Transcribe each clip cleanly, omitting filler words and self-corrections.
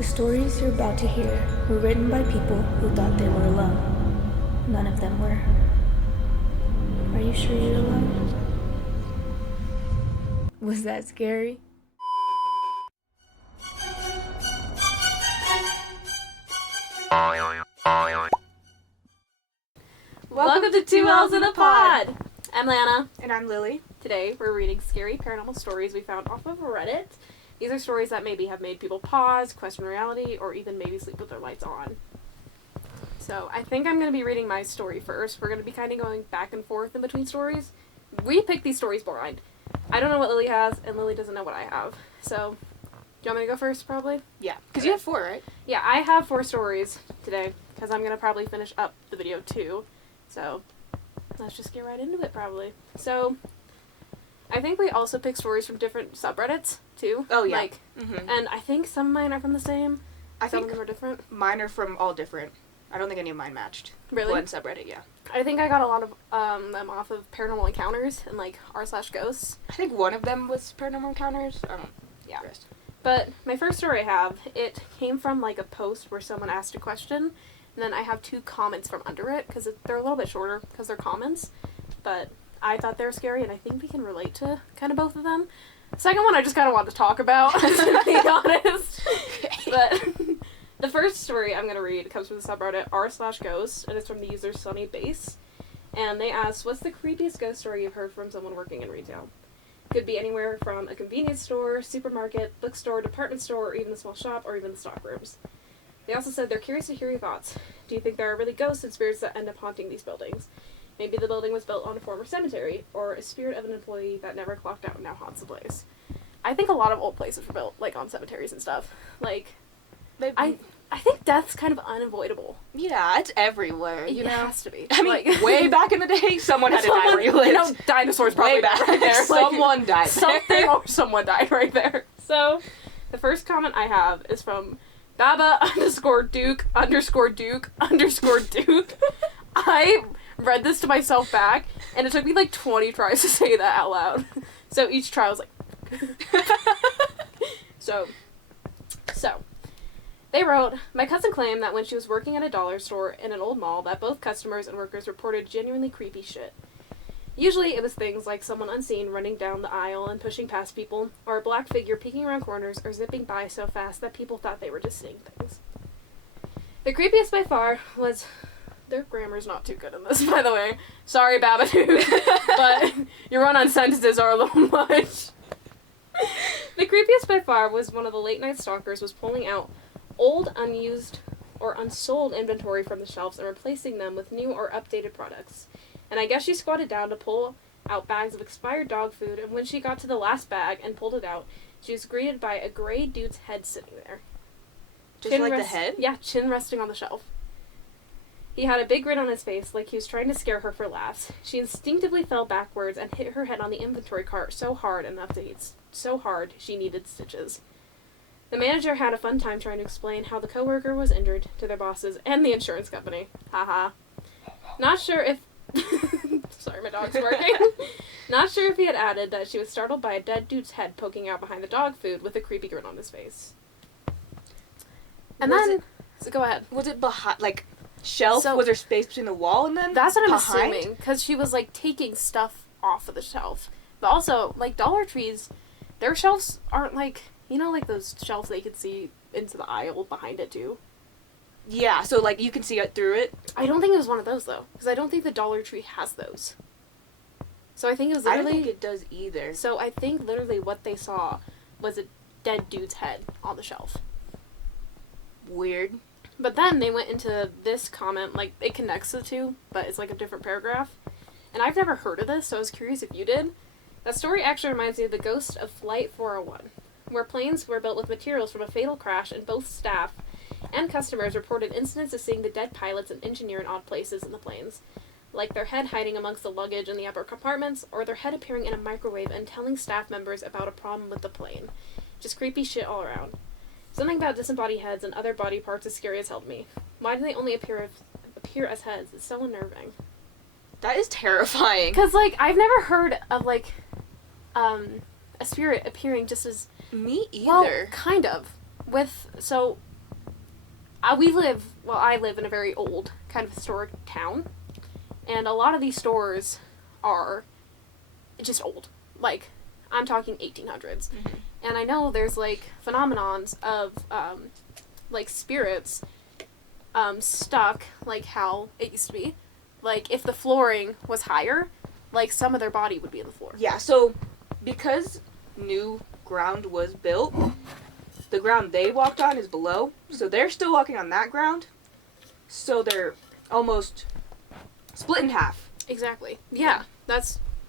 The stories you're about to hear were written by people who thought they were alone. None of them were. Are you sure you're alone? Was that scary? Welcome to Two L's in a Pod! I'm Lana. And I'm Lily. Today we're reading scary paranormal stories we found off of Reddit. These are stories that maybe have made people pause, question reality, or even maybe sleep with their lights on. So I think I'm going to be reading my story first. We're going to be kind of going back and forth in between stories. We picked these stories blind. I don't know what Lily has, and Lily doesn't know what I have. So, do you want me to go first, probably? Yeah, because you have 4, right? Yeah, I have 4 stories today, because I'm going to probably finish up the video too. So, let's just get right into it, probably. So, I think we also pick stories from different subreddits, too. Oh, yeah. And I think some of mine are from the same. Some of them are different. Mine are from all different. I don't think any of mine matched. Really? One subreddit, yeah. I think I got a lot of them off of Paranormal Encounters and, r/ghosts. I think one of them was Paranormal Encounters. Yeah. But my first story I have, it came from, a post where someone asked a question, and then I have 2 comments from under it, because they're a little bit shorter, because they're comments, but I thought they were scary, and I think we can relate to kind of both of them. Second one I just kind of wanted to talk about, to be honest. But the first story I'm going to read comes from the subreddit r/ghost, and it's from the user Sunny Base. And they asked, what's the creepiest ghost story you've heard from someone working in retail? Could be anywhere from a convenience store, supermarket, bookstore, department store, or even a small shop, or even the stock rooms. They also said they're curious to hear your thoughts. Do you think there are really ghosts and spirits that end up haunting these buildings? Maybe the building was built on a former cemetery, or a spirit of an employee that never clocked out and now haunts the place. I think a lot of old places were built, on cemeteries and stuff. I think death's kind of unavoidable. Yeah, it's everywhere, It has to be. I mean, way back in the day, someone had to die where you lived. Dinosaurs probably way back right there. Someone died Something or someone died right there. So, the first comment I have is from Baba_Duke_Duke_Duke. I read this to myself back, and it took me 20 tries to say that out loud. So each try was So, they wrote, my cousin claimed that when she was working at a dollar store in an old mall that both customers and workers reported genuinely creepy shit. Usually it was things like someone unseen running down the aisle and pushing past people, or a black figure peeking around corners or zipping by so fast that people thought they were just seeing things. The creepiest by far was... Their grammar's not too good in this, by the way. Sorry, Babadook, but your run-on sentences are a little much. The creepiest by far was one of the late-night stalkers was pulling out old, unused, or unsold inventory from the shelves and replacing them with new or updated products. And I guess she squatted down to pull out bags of expired dog food, and when she got to the last bag and pulled it out, she was greeted by a gray dude's head sitting there. Just the head? Yeah, chin resting on the shelf. He had a big grin on his face, like he was trying to scare her for laughs. She instinctively fell backwards and hit her head on the inventory cart so hard she needed stitches. The manager had a fun time trying to explain how the coworker was injured to their bosses and the insurance company. Haha. Not sure if... Sorry, my dog's barking. Not sure if he had added that she was startled by a dead dude's head poking out behind the dog food with a creepy grin on his face. And So go ahead. Was it behind, shelf? Was there space between the wall and then that's what I'm behind? assuming, because she was, taking stuff off of the shelf. But also, Dollar Trees, their shelves aren't, those shelves that you can see into the aisle behind it, too. Yeah, so, you can see it through it? I don't think it was one of those, though, because I don't think the Dollar Tree has those. So I think it was literally... I don't think it does either. So I think literally what they saw was a dead dude's head on the shelf. Weird. But then they went into this comment, it connects the two, but it's a different paragraph. And I've never heard of this, so I was curious if you did. That story actually reminds me of the ghost of Flight 401, where planes were built with materials from a fatal crash, and both staff and customers reported incidents of seeing the dead pilots and engineer in odd places in the planes, like their head hiding amongst the luggage in the upper compartments, or their head appearing in a microwave and telling staff members about a problem with the plane. Just creepy shit all around. Something about disembodied heads and other body parts as scary as held me. Why do they only appear as heads? It's so unnerving. That is terrifying. Because, I've never heard of, a spirit appearing just as... Me either. Well, kind of. So, I live in a very old, kind of historic town, and a lot of these stores are just old. Like, I'm talking 1800s. Mm-hmm. And I know there's, like, phenomenons of, like, spirits stuck, like, how it used to be. Like, if the flooring was higher, like, some of their body would be on the floor. Yeah, so because new ground was built, the ground they walked on is below, so they're still walking on that ground, so they're almost split in half. Exactly. Yeah.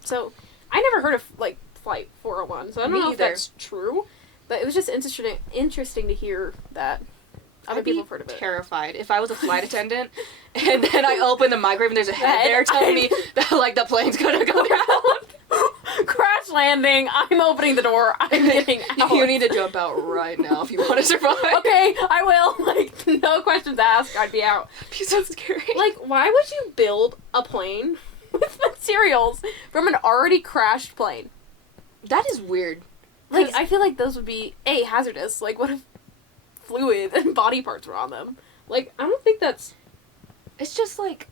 So, I never heard of, like, Flight 401, so I don't know if that's true, but it was just interesting to hear that other people have heard of it. I'd be terrified if I was a flight attendant, and then I open the microwave and there's a head there telling me that, like, the plane's gonna go down. Crash landing, I'm opening the door, I'm getting out. You need to jump out right now if you want to survive. Okay, I will. Like, no questions asked, I'd be out. It'd be so scary. Like, why would you build a plane with materials from an already crashed plane? That is weird. Like, I feel like those would be, hazardous. Like, what if fluid and body parts were on them? Like, I don't think that's... It's just like,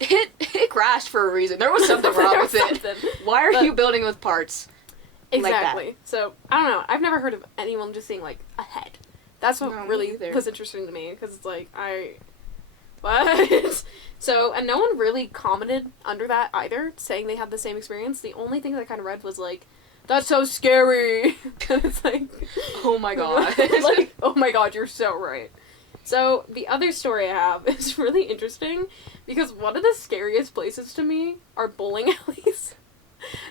it crashed for a reason. There was something wrong with it. Why are you building with parts exactly. like that? So, I don't know. I've never heard of anyone just seeing, like, a head. That's what really was interesting to me, because it's like, what? So, and no one really commented under that either, saying they had the same experience. The only thing that I kind of read was, like, that's so scary. It's like, oh my god. Like, oh my god, you're so right. So, the other story I have is really interesting, because one of the scariest places to me are bowling alleys.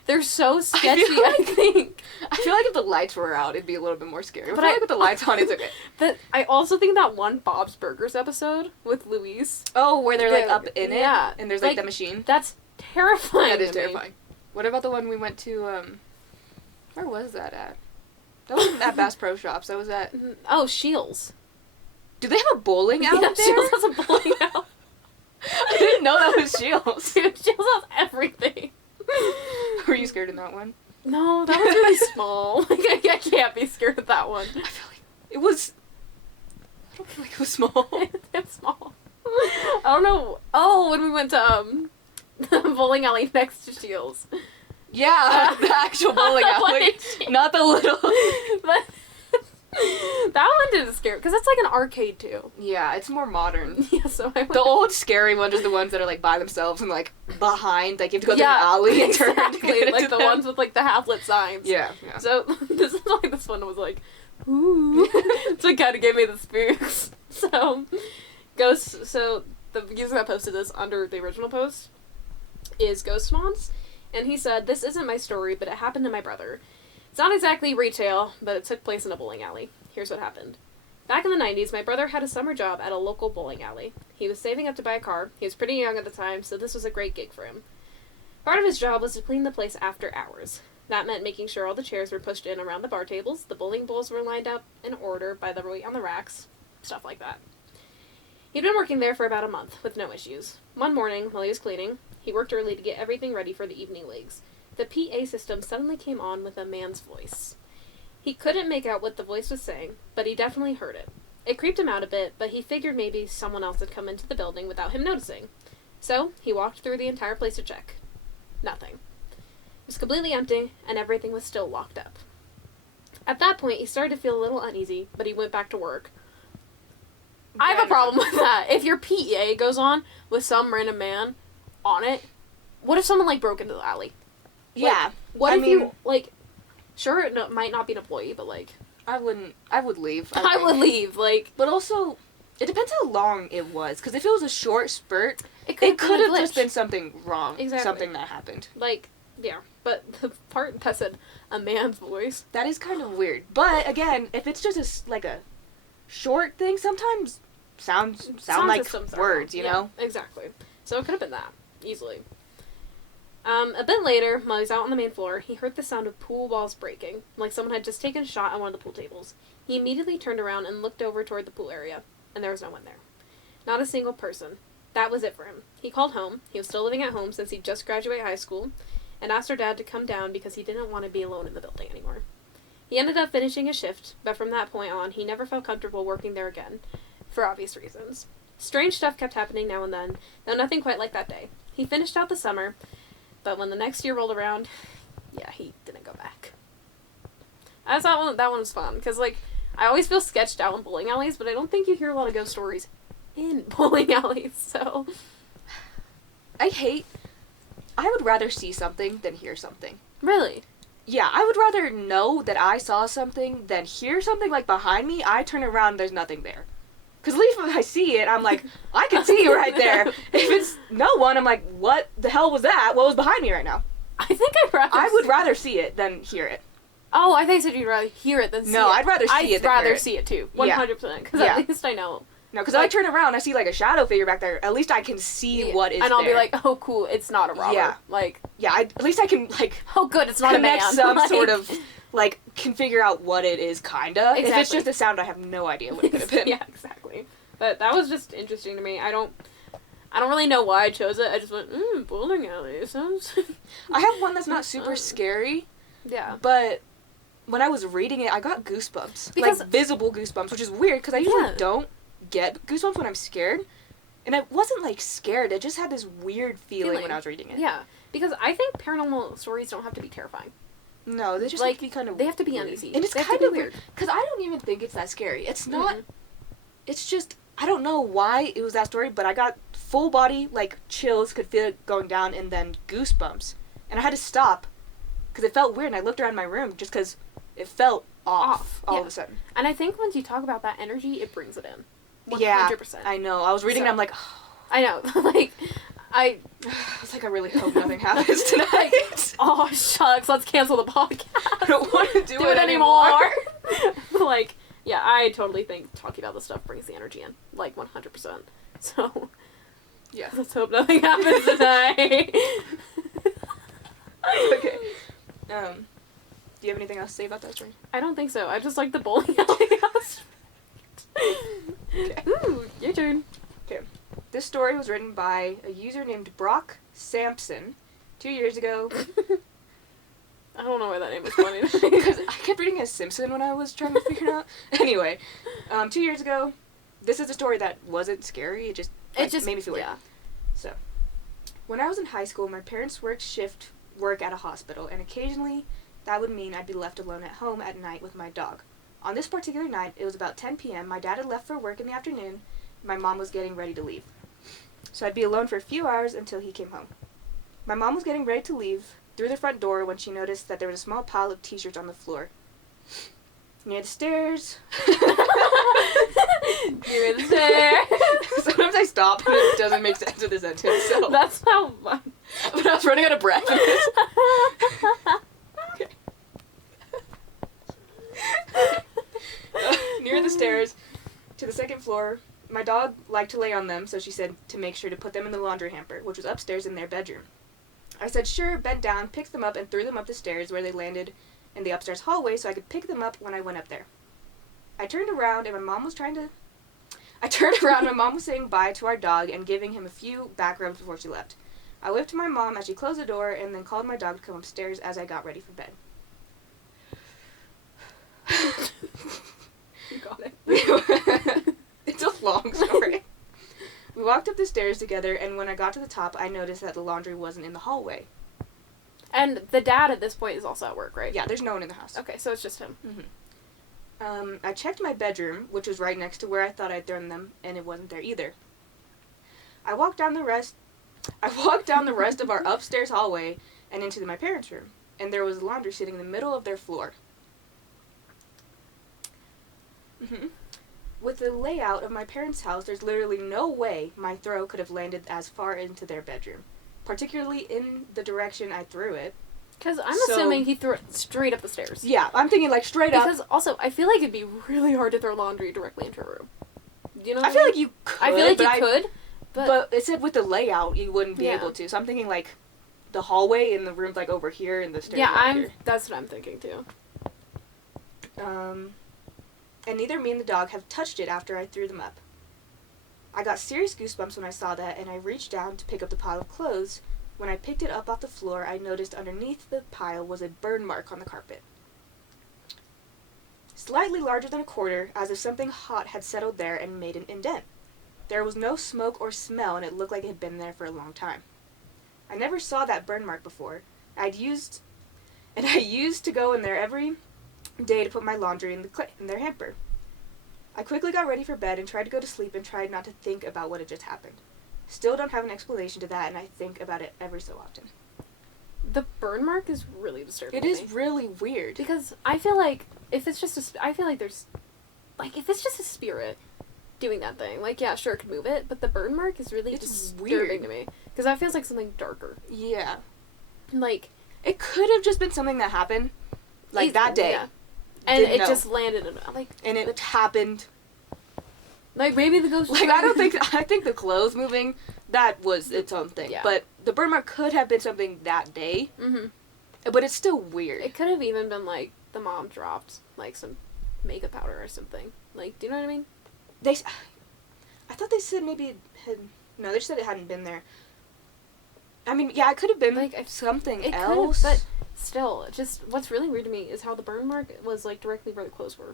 They're so sketchy, I think. I feel like if the lights were out, it'd be a little bit more scary. But I feel like with the lights on, it's okay. I also think that one Bob's Burgers episode with Louise. Oh, where they're, like, up in it? Yeah. And there's, like, the machine? That's terrifying. That is terrifying. What about the one we went to, where was that at? That wasn't at Bass Pro Shops. That was at... Oh, Shields. Do they have a bowling alley there? Shields has a bowling alley. I didn't know that was Shields. Dude, Shields has everything. Were you scared in that one? No, that was really small. Like, I can't be scared of that one. I feel like it was... I don't feel like it was small. It's small. I don't know. Oh, when we went to, the bowling alley next to Shields. Yeah, the actual bowling alley. Not the little... But... that one didn't scare, because it's like an arcade too. Yeah, it's more modern. Yeah, so I went... The old scary ones are the ones that are like by themselves and like behind, like you have to go through an alley and turn to get like the ones with like the half-lit signs. Yeah. So this one was like, ooh. So it kind of gave me the spooks. So the user that posted this under the original post is Ghost Mons, and he said, "This isn't my story, but it happened to my brother. It's not exactly retail, but it took place in a bowling alley. Here's what happened. Back in the 90s, my brother had a summer job at a local bowling alley. He was saving up to buy a car. He was pretty young at the time, so this was a great gig for him. Part of his job was to clean the place after hours. That meant making sure all the chairs were pushed in around the bar tables, the bowling balls were lined up in order by the weight on the racks, stuff like that. He'd been working there for about a month, with no issues. One morning, while he was cleaning, he worked early to get everything ready for the evening leagues. The PA system suddenly came on with a man's voice. He couldn't make out what the voice was saying, but he definitely heard it. It creeped him out a bit, but he figured maybe someone else had come into the building without him noticing. So, he walked through the entire place to check. Nothing. It was completely empty, and everything was still locked up. At that point, he started to feel a little uneasy, but he went back to work. I have a problem with that. If your PA goes on with some random man on it, what if someone, like, broke into the alley? Yeah. Like, what if you, like, sure, it might not be an employee, but, like... I would leave. I would leave, like... But also, it depends how long it was, because if it was a short spurt, it could have just been something wrong. Exactly. Something that happened. Like, yeah. But the part that said a man's voice... That is kind of weird. But, again, if it's just a short thing, sometimes sound like words, you know? Exactly. So it could have been that, easily. A bit later, while he was out on the main floor, he heard the sound of pool balls breaking, like someone had just taken a shot at one of the pool tables. He immediately turned around and looked over toward the pool area, and there was no one there. Not a single person. That was it for him. He called home. He was still living at home since he'd just graduated high school, and asked her dad to come down because he didn't want to be alone in the building anymore. He ended up finishing his shift, but from that point on, he never felt comfortable working there again. for obvious reasons. Strange stuff kept happening now and then, though nothing quite like that day. He finished out the summer, but when the next year rolled around, yeah, he didn't go back. I thought that one was fun, because, like, I always feel sketched out in bowling alleys, but I don't think you hear a lot of ghost stories in bowling alleys, so... I would rather see something than hear something. Really? Yeah, I would rather know that I saw something than hear something, like, behind me. I turn around, there's nothing there. Because at least when I see it, I'm like, I can see you right there. If it's no one, I'm like, what the hell was that? What was behind me right now? I think I would rather see it than hear it. Oh, I think you said you'd rather hear it than see it. No, I'd rather see it than hear it. I'd rather see it, too. 100%. Because at least I know. No, because I turn around, I see, like, a shadow figure back there. At least I can see what is there. And I'll be like, oh, cool, it's not a robber. Yeah. Like... Yeah, at least I can, like... Oh, good, it's not a man. Connect some sort of, like, can figure out what it is, kinda. Exactly. If it's just a sound, I have no idea what it could have been. Yeah, exactly. But that was just interesting to me. I don't really know why I chose it. I just went, bowling alley sounds... I have one that's not super scary. Yeah. But... when I was reading it, I got goosebumps. Because, like, visible goosebumps, which is weird, because I usually don't get goosebumps when I'm scared. And I wasn't, like, scared. I just had this weird feeling when I was reading it. Yeah. Because I think paranormal stories don't have to be terrifying. No, they just have to be kind of They have to be weird. uneasy. And it's kind of weird. Because I don't even think it's that scary. It's not... It's just... I don't know why it was that story, but I got full body, like, chills, could feel it going down, and then goosebumps. And I had to stop, because it felt weird, and I looked around my room just because... it felt off all of a sudden. And I think once you talk about that energy, it brings it in. 100%. Yeah, I know. I was reading and I'm like, oh. I know. I was like, I really hope nothing happens tonight. Oh, shucks. Let's cancel the podcast. I don't want to do it anymore. Like, yeah, I totally think talking about this stuff brings the energy in. Like, 100%. So, yeah, let's hope nothing happens tonight. Okay. Do you have anything else to say about that story? I don't think so. I just like the bowling alley house. Okay. Ooh, your turn. Okay. This story was written by a user named Brock Sampson 2 years ago. I don't know why that name was funny. Because I kept reading as Simpson when I was trying to figure it out. Anyway, 2 years ago, this is a story that wasn't scary. It just made me feel weird. Yeah. So, when I was in high school, my parents worked shift work at a hospital, and occasionally that would mean I'd be left alone at home at night with my dog. On this particular night, it was about 10 p.m. My dad had left for work in the afternoon. My mom was getting ready to leave. So I'd be alone for a few hours until he came home. My mom was getting ready to leave through the front door when she noticed that there was a small pile of t-shirts on the floor. Near the stairs. Near the stairs. Sometimes I stop and it doesn't make sense with the sentence. So. That's how fun. But I was running out of breath. Okay. Near the stairs to the second floor, my dog liked to lay on them, so she said to make sure to put them in the laundry hamper, which was upstairs in their bedroom. I said sure, bent down, picked them up, and threw them up the stairs where they landed in the upstairs hallway so I could pick them up when I went up there. I turned around and my mom was saying bye to our dog and giving him a few back rubs before she left. I waved to my mom as she closed the door and then called my dog to come upstairs as I got ready for bed. You got it. It's a long story. We walked up the stairs together, and when I got to the top, I noticed that the laundry wasn't in the hallway. And the dad at this point is also at work, right? Yeah, there's no one in the house. Okay, so it's just him. Mm-hmm. I checked my bedroom, which was right next to where I thought I'd thrown them, and it wasn't there either. I walked down the rest of our upstairs hallway and into my parents' room, and there was laundry sitting in the middle of their floor. With the layout of my parents' house, there's literally no way my throw could have landed as far into their bedroom, particularly in the direction I threw it. Because I'm assuming he threw it straight up the stairs. Yeah, I'm thinking like straight up. Because also, I feel like it'd be really hard to throw laundry directly into a room. You know what I feel like you could. I feel like you could, but it said with the layout you wouldn't be able to. So I'm thinking like the hallway and the room's like over here and the stairs over here. That's what I'm thinking too. And neither me and the dog have touched it after I threw them up. I got serious goosebumps when I saw that, and I reached down to pick up the pile of clothes. When I picked it up off the floor, I noticed underneath the pile was a burn mark on the carpet. slightly larger than a quarter, as if something hot had settled there and made an indent. There was no smoke or smell, and it looked like it had been there for a long time. I never saw that burn mark before. I used to go in there every day to put my laundry in their hamper. I quickly got ready for bed and tried to go to sleep and tried not to think about what had just happened. Still don't have an explanation to that, and I think about it every so often. The burn mark is really disturbing. It is really weird. Because I feel like if it's just if it's just a spirit doing that thing, like, yeah, sure, it could move it, but the burn mark is really disturbing to me. Because that feels like something darker. Yeah. Like, it could have just been something that happened, like, that day. Yeah. And it just landed in, like... And it happened. Like, maybe the ghost... Like, I think the clothes moving, that was its own thing. Yeah. But the burn mark could have been something that day. Mm-hmm. But it's still weird. It could have even been, like, the mom dropped, like, some makeup powder or something. Like, do you know what I mean? I thought they said maybe it had... No, they just said it hadn't been there. I mean, yeah, it could have been, like, something else. But still, just, what's really weird to me is how the burn mark was, like, directly where the clothes were.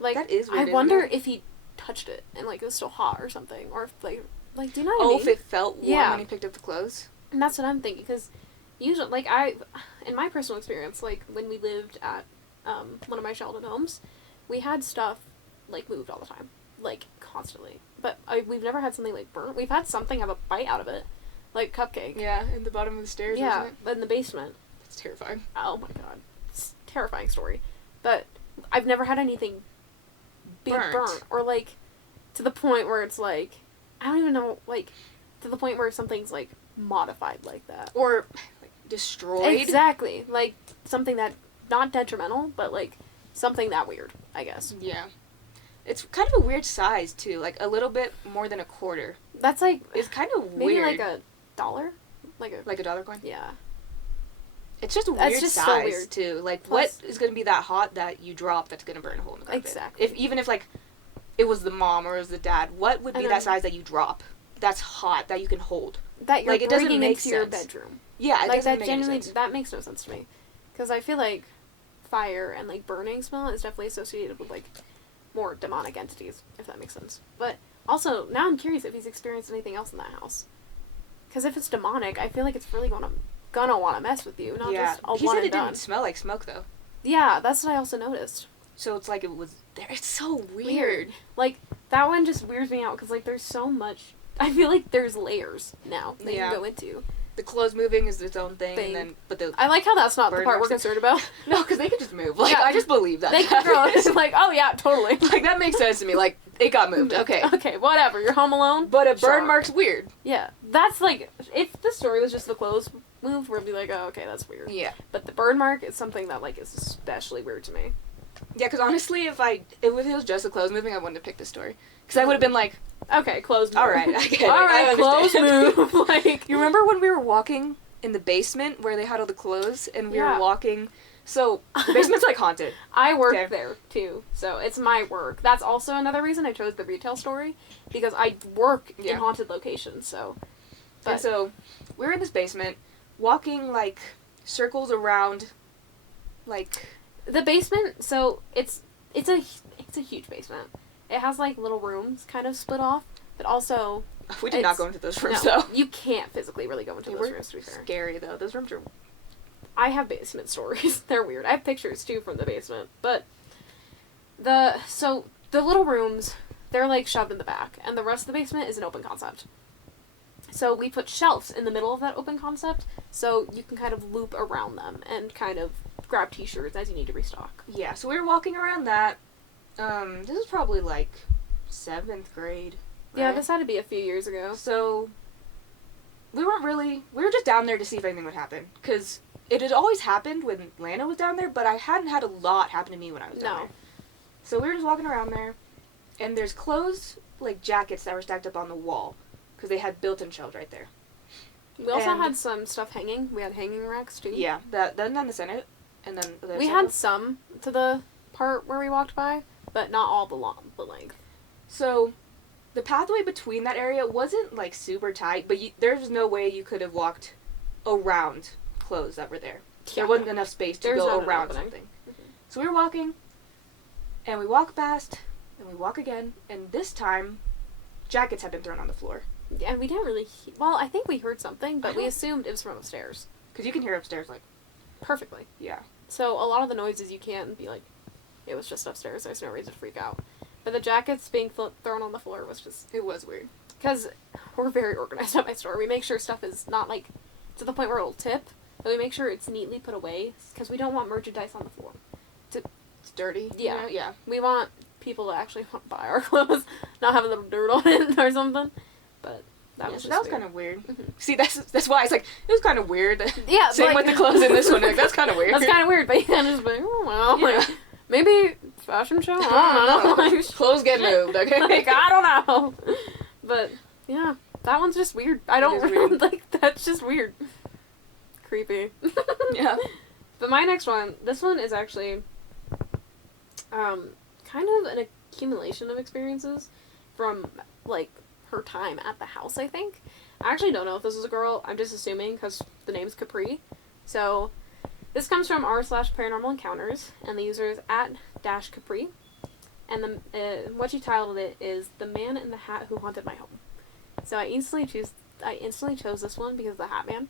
Like, that is weird, I wonder if he touched it and, like, it was still hot or something. Or if, like, do you know what I mean? Oh, if it felt warm when he picked up the clothes? And that's what I'm thinking, because usually, like, in my personal experience, like, when we lived at one of my childhood homes, we had stuff, like, moved all the time. Like, constantly. But we've never had something, like, burnt. We've had something have a bite out of it. Like, cupcake. Yeah, in the bottom of the stairs, yeah, wasn't it? but in the basement. It's terrifying. Oh my god. It's a terrifying story. But I've never had anything be burnt. Or, like, to the point where it's, like, I don't even know, like, to the point where something's, like, modified like that. Or, like, destroyed. Exactly. Like, something that, not detrimental, but, like, something that weird, I guess. Yeah. It's kind of a weird size, too. Like, a little bit more than a quarter. That's, like... It's kind of maybe weird. Maybe, like, $1? Like a dollar coin? Yeah. It's just a weird just size, so weird. too. Like, Plus, what is going to be that hot that you drop that's going to burn a hole in the carpet? Exactly. Even if, like, it was the mom or it was the dad, what would be that size that you drop that's hot, that you can hold? That you're, like, it doesn't make into your sense. bedroom. Yeah, it like, doesn't that make genuinely, any sense. that makes no sense to me. Because I feel like fire and, like, burning smell is definitely associated with, like, more demonic entities, if that makes sense. But also, now I'm curious if he's experienced anything else in that house. Because if it's demonic, I feel like it's really gonna want to mess with you, not just a he one said and it done. didn't smell like smoke, though. Yeah, that's what I also noticed. So it's like it was there. It's so weird. Like, that one just weirds me out, because, like, there's so much... I feel like there's layers now that you can go into. The clothes moving is its own thing, and then, I like how that's not the part we're concerned about. No, because they could just move. Like, I just believe that. They can grow. It's like, oh yeah, totally. Like, that makes sense to me. Like, it got moved. Okay. Okay, whatever. You're home alone. But a burn mark's weird. Yeah. That's like, if the story was just the clothes moved, we'd be like, oh, okay, that's weird. Yeah. But the burn mark is something that, like, is especially weird to me. Yeah, because honestly, if it was just the clothes moving, I wouldn't have picked this story. Because I would have been like, okay, clothes move. Alright, I get it. Alright, clothes move. Like, you remember when we were walking in the basement where they had all the clothes, and we were walking... So, the basement's, like, haunted. I worked there, too. So, it's my work. That's also another reason I chose the retail story. Because I work in haunted locations, so... But, and so, we were in this basement, walking, like, circles around, like... The basement, so, it's a huge basement. It has, like, little rooms kind of split off, but also... We did not go into those rooms, no, though. You can't physically really go into those rooms, to be fair. Scary, though. Those rooms are... I have basement stories. They're weird. I have pictures, too, from the basement. But so the little rooms, they're, like, shoved in the back. And the rest of the basement is an open concept. So we put shelves in the middle of that open concept, so you can kind of loop around them and kind of grab t-shirts as you need to restock. Yeah, so we were walking around that. This was probably, like, 7th grade. Right? Yeah, this had to be a few years ago. So, we were just down there to see if anything would happen. Because it had always happened when Lana was down there, but I hadn't had a lot happen to me when I was down there. So we were just walking around there, and there's clothes, like, jackets that were stacked up on the wall. Because they had built-in shelves right there. We also had some stuff hanging. We had hanging racks, too. Yeah, then the Senate, and then we had some to the part where we walked by, but not all the length. So, the pathway between that area wasn't, like, super tight, but there's no way you could have walked around clothes that were there. Yeah. There wasn't enough space to go around something. Mm-hmm. So we were walking, And we walk past, and we walk again, and this time, jackets had been thrown on the floor. Yeah, and we didn't really... Well, I think we heard something, but we assumed it was from upstairs. Because you can hear upstairs, like... Perfectly. Yeah. So a lot of the noises you can be like, it was just upstairs, there's no reason to freak out. But the jackets being thrown on the floor was just... It was weird. Because we're very organized at my store. We make sure stuff is not, like, to the point where it'll tip, but we make sure it's neatly put away, because we don't want merchandise on the floor. It's dirty. Yeah. You know? Yeah. We want people to actually buy our clothes, not have a little dirt on it or something. But that was just kind of weird. Mm-hmm. See, that's why it's like, it was kind of weird. Yeah, Same like, with the clothes in this one. Like, that's kind of weird. That's kind of weird, but yeah, just like, oh, well, Yeah. like, maybe fashion show? I don't know. Like, Clothes get moved, okay? like, I don't know. But, yeah, that one's just weird. I don't, weird. like, that's just weird. Creepy. Yeah. But my next one, this one is actually, kind of an accumulation of experiences from, like, her time at the house, I think. I actually don't know if this was a girl. I'm just assuming because the name's Capri. So, this comes from r/paranormal encounters, and the user is @-Capri. And the what she titled it is "The Man in the Hat Who Haunted My Home." So I instantly chose this one because of the Hat Man.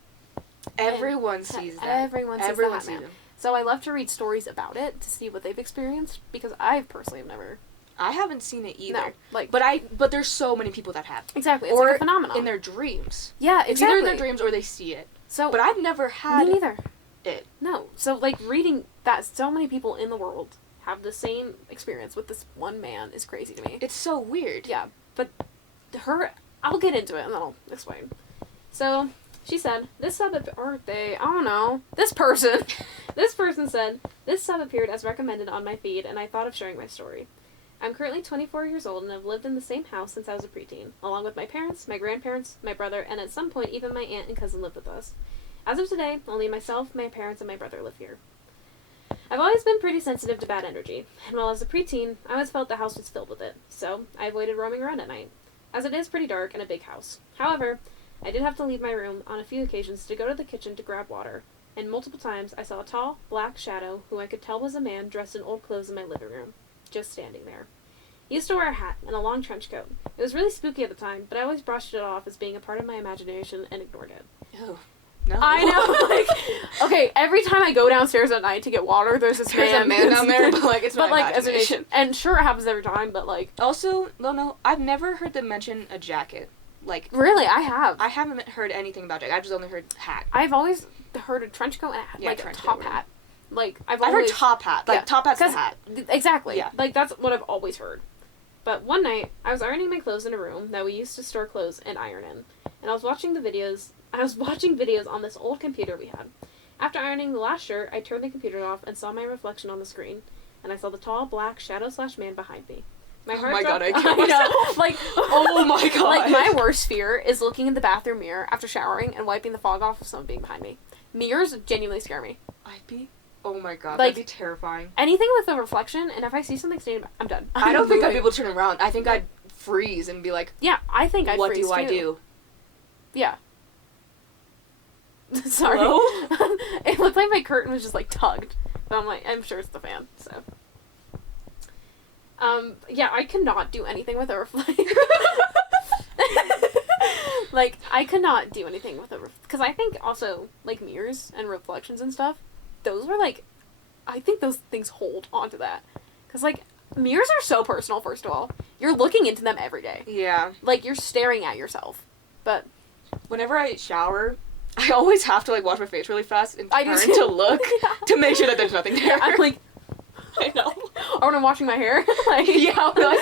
Everyone sees that. Everyone sees the Hat Man. them. So I love to read stories about it to see what they've experienced because I personally have never. I haven't seen it either. No, like, but there's so many people that have. Exactly, it's or like a phenomenon. in their dreams. Yeah, It's exactly. either in their dreams or they see it. So, But I've never had me neither. it. No. So, like, reading that so many people in the world have the same experience with this one man is crazy to me. It's so weird. Yeah, but I'll get into it and then I'll explain. So, she said, this person said, this sub appeared as recommended on my feed and I thought of sharing my story. I'm currently 24 years old and have lived in the same house since I was a preteen, along with my parents, my grandparents, my brother, and at some point even my aunt and cousin lived with us. As of today, only myself, my parents, and my brother live here. I've always been pretty sensitive to bad energy, and while I was a preteen, I always felt the house was filled with it, so I avoided roaming around at night, as it is pretty dark and a big house. However, I did have to leave my room on a few occasions to go to the kitchen to grab water, and multiple times I saw a tall, black shadow who I could tell was a man dressed in old clothes in my living room, just standing there. He used to wear a hat and a long trench coat. It was really spooky at the time, but I always brushed it off as being a part of my imagination and ignored it. Oh, no. I know, like, okay, every time I go downstairs at night to get water, there's There's a man down there, but like, it's my imagination. And sure, it happens every time, but like... Also, no, I've never heard them mention a jacket. Like... Really, I have. I haven't heard anything about jacket. I've just only heard hat. I've always heard a trench coat and a hat, Yeah, like a trench top coat, hat. Like, I've heard top hat. Like, yeah, top hat's the 'cause- hat. Exactly. Yeah. Like, that's what I've always heard. But one night, I was ironing my clothes in a room that we used to store clothes and iron in. And I was watching videos on this old computer we had. After ironing the last shirt, I turned the computer off and saw my reflection on the screen. And I saw the tall, black, shadow/man behind me. My heart my dropped. God, I can't know. Like, Oh my God. Like, my worst fear is looking in the bathroom mirror after showering and wiping the fog off of someone being behind me. Mirrors genuinely scare me. I'd be... Oh my God, Like, that'd be terrifying. Anything with a reflection, and if I see something standing, I'm done. I don't think I'd be moving. able to turn around. I think I'd freeze and be like, Yeah, I think I'd what freeze do I too. do? Yeah. Sorry. Hello? It looked like my curtain was just like tugged. But I'm sure it's the fan, so. Yeah, I cannot do anything with a reflection. Like, I could not do anything with because I think also, like, mirrors and reflections and stuff, those were, like, I think those things hold onto that. Because, like, mirrors are so personal, first of all. You're looking into them every day. Yeah. Like, you're staring at yourself. But Whenever I shower, I always have to, like, wash my face really fast and I do turn too. to look to make sure that there's nothing there. I'm like, I know. or when I'm washing my hair. Like, Yeah, I'll be like...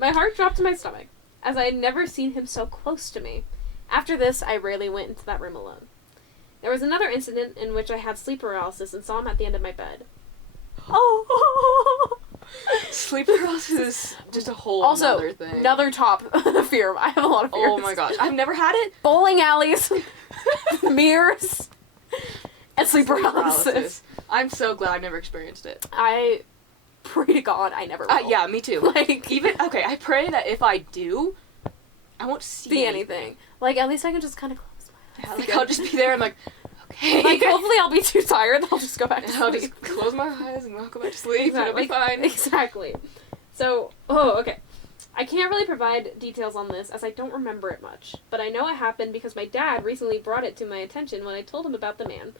My heart dropped to my stomach, as I had never seen him so close to me. After this, I rarely went into that room alone. There was another incident in which I had sleep paralysis and saw him at the end of my bed. Oh! Sleep paralysis is just a whole Also, other thing. another top fear. I have a lot of fears. Oh my gosh. I've never had it. Bowling alleys, mirrors, and sleep paralysis. I'm so glad I never experienced it. I pray to God I never will. Yeah, me too. Like, Okay, I pray that if I do, I won't see anything. Like, at least I can just kind of close my eyes. Yeah, like, I'll just be there and like, okay. okay. Like, hopefully I'll be too tired that I'll just go back to sleep. I'll just close my eyes and I'll go back to sleep and it'll be fine. Exactly. So, okay. I can't really provide details on this as I don't remember it much, but I know it happened because my dad recently brought it to my attention when I told him about the man.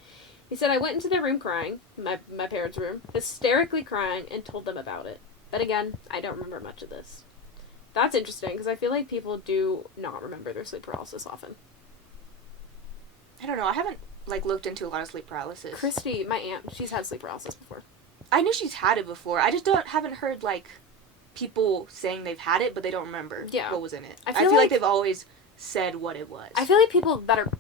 He said I went into their room crying, my parents' room, hysterically crying, and told them about it. But again, I don't remember much of this. That's interesting because I feel like people do not remember their sleep paralysis often. I don't know. I haven't looked into a lot of sleep paralysis. Christy, my aunt, she's had sleep paralysis before. I knew she's had it before. I just haven't heard people saying they've had it, but they don't remember what was in it. I feel like they've always said what it was. I feel like people that are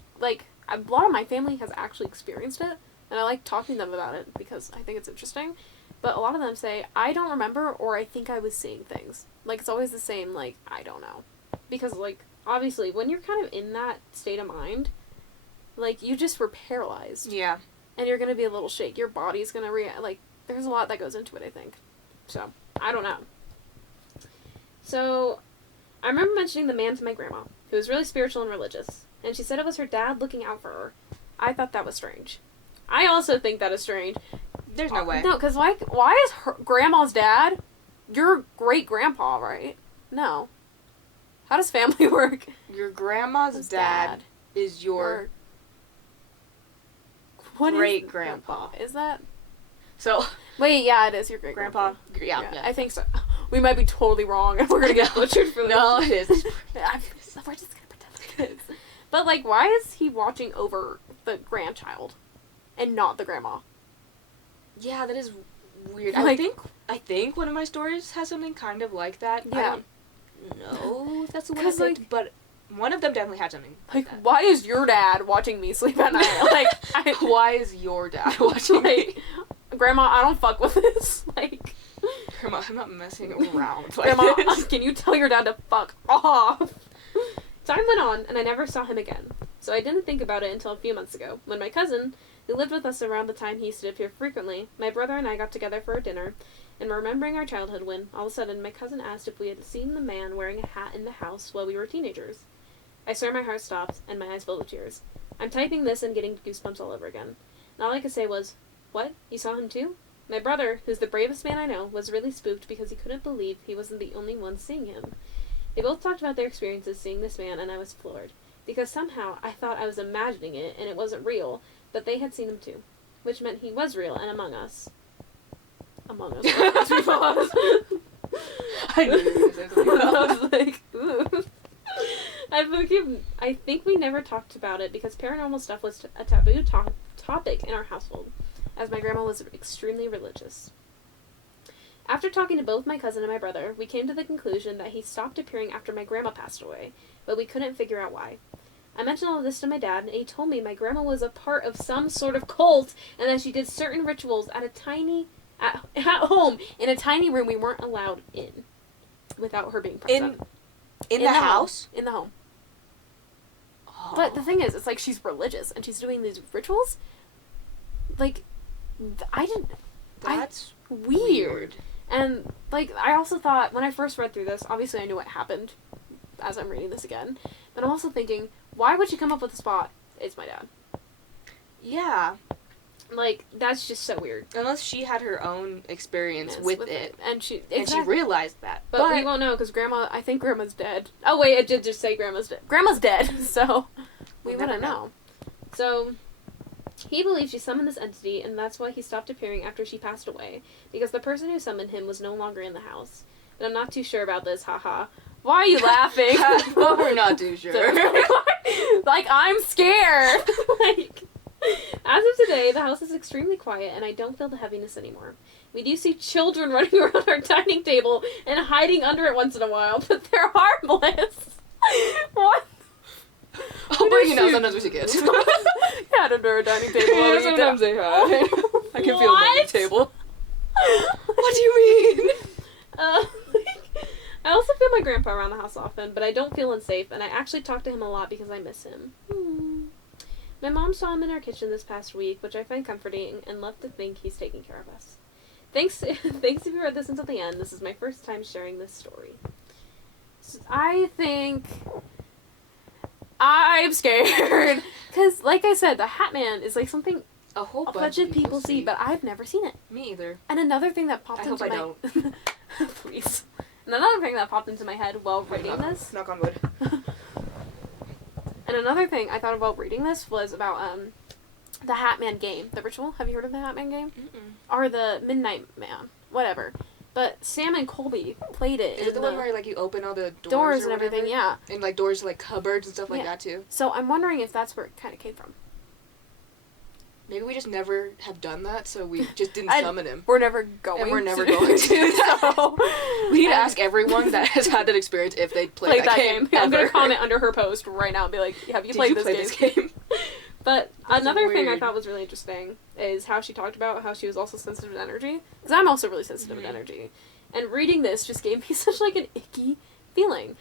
a lot of my family has actually experienced it, and I like talking to them about it because I think it's interesting. But a lot of them say, I don't remember, or I think I was seeing things. It's always the same, I don't know. Because, obviously, when you're kind of in that state of mind, you just were paralyzed. Yeah. And you're going to be a little shake. Your body's going to react. There's a lot that goes into it, I think. So, I don't know. So, I remember mentioning the man to my grandma, who was really spiritual and religious. And she said it was her dad looking out for her. I thought that was strange. I also think that is strange. There's no way. No, because why is her grandma's dad your great-grandpa, right? No. How does family work? Your grandma's dad is your great-grandpa. Is that? So. Wait, yeah, it is your great-grandpa. Yeah. I think so. We might be totally wrong and we're going to get butchered for this. No, it is. We're just going to pretend it is. But, why is he watching over the grandchild and not the grandma? Yeah, that is weird. I think one of my stories has something kind of like that. Yeah. I don't know if that's the one I picked, but one of them definitely had something like that. Why is your dad watching me sleep at night? Why is your dad watching me? Grandma, I don't fuck with this. Grandma, I'm not messing around. Grandma, can you tell your dad to fuck off? Time went on, and I never saw him again. So I didn't think about it until a few months ago, when my cousin, who lived with us around the time he used to appear frequently, my brother and I got together for a dinner, and were remembering our childhood when, all of a sudden, my cousin asked if we had seen the man wearing a hat in the house while we were teenagers. I swear my heart stopped, and my eyes filled with tears. I'm typing this and getting goosebumps all over again. And all I could say was, "What? You saw him too?" My brother, who's the bravest man I know, was really spooked because he couldn't believe he wasn't the only one seeing him. They both talked about their experiences seeing this man, and I was floored. Because somehow I thought I was imagining it, and it wasn't real, but they had seen him too. Which meant he was real and among us. Among us. I knew you were going to say something else. I was I think we never talked about it because paranormal stuff was a taboo topic in our household, as my grandma was extremely religious. After talking to both my cousin and my brother, we came to the conclusion that he stopped appearing after my grandma passed away, but we couldn't figure out why. I mentioned all this to my dad, and he told me my grandma was a part of some sort of cult, and that she did certain rituals at home, in a tiny room we weren't allowed in, without her being present. In the house? In the home. Oh. But the thing is, it's she's religious, and she's doing these rituals. That's weird. And, I also thought, when I first read through this, obviously I knew what happened, as I'm reading this again, but I'm also thinking, why would she come up with a spot? It's my dad. Yeah. That's just so weird. Unless she had her own experience with it. And she realized that. But we won't know, because I think Grandma's dead. Oh, wait, it did just say Grandma's dead. Grandma's dead, so we wouldn't know. So, he believes she summoned this entity, and that's why he stopped appearing after she passed away, because the person who summoned him was no longer in the house. But I'm not too sure about this, haha. Why are you laughing? We're not too sure. I'm scared! As of today, the house is extremely quiet, and I don't feel the heaviness anymore. We do see children running around our dining table and hiding under it once in a while, but they're harmless. What? I'll bring it out sometimes we see kids. Hide under our dining table. Yeah, sometimes they hide. I can feel them on the table. What do you mean? I also feel my grandpa around the house often, but I don't feel unsafe, and I actually talk to him a lot because I miss him. My mom saw him in our kitchen this past week, which I find comforting, and love to think he's taking care of us. Thanks if you read this until the end. This is my first time sharing this story. So I think I'm scared. Because, like I said, the Hat Man is like something A whole a bunch bunch of people see, see. but I've never seen it. Me either. And another thing that popped I into hope I my... don't. Please. And another thing that popped into my head while reading this... Knock on wood. And another thing I thought about reading this was about the Hat Man game. The ritual. Have you heard of the Hat Man game? Mm-mm. Or the Midnight Man. Whatever. But Sam and Colby played it. Is it the one where like you open all the doors or and everything? whatever? Yeah. And like doors to like cupboards and stuff like Yeah. that too? So I'm wondering if that's where it kind of came from. Maybe we just never have done that, so we just didn't summon him. We're never going And we're never to. going to. So, We need to ask everyone that has had that experience if they played that game. I'm going ever. to comment under her post right now and be like, have you played this game? But That's another thing I weird. thought was really interesting is how she talked about how she was also sensitive to energy. Because I'm also really sensitive to energy. And reading this just gave me such like an icky feeling.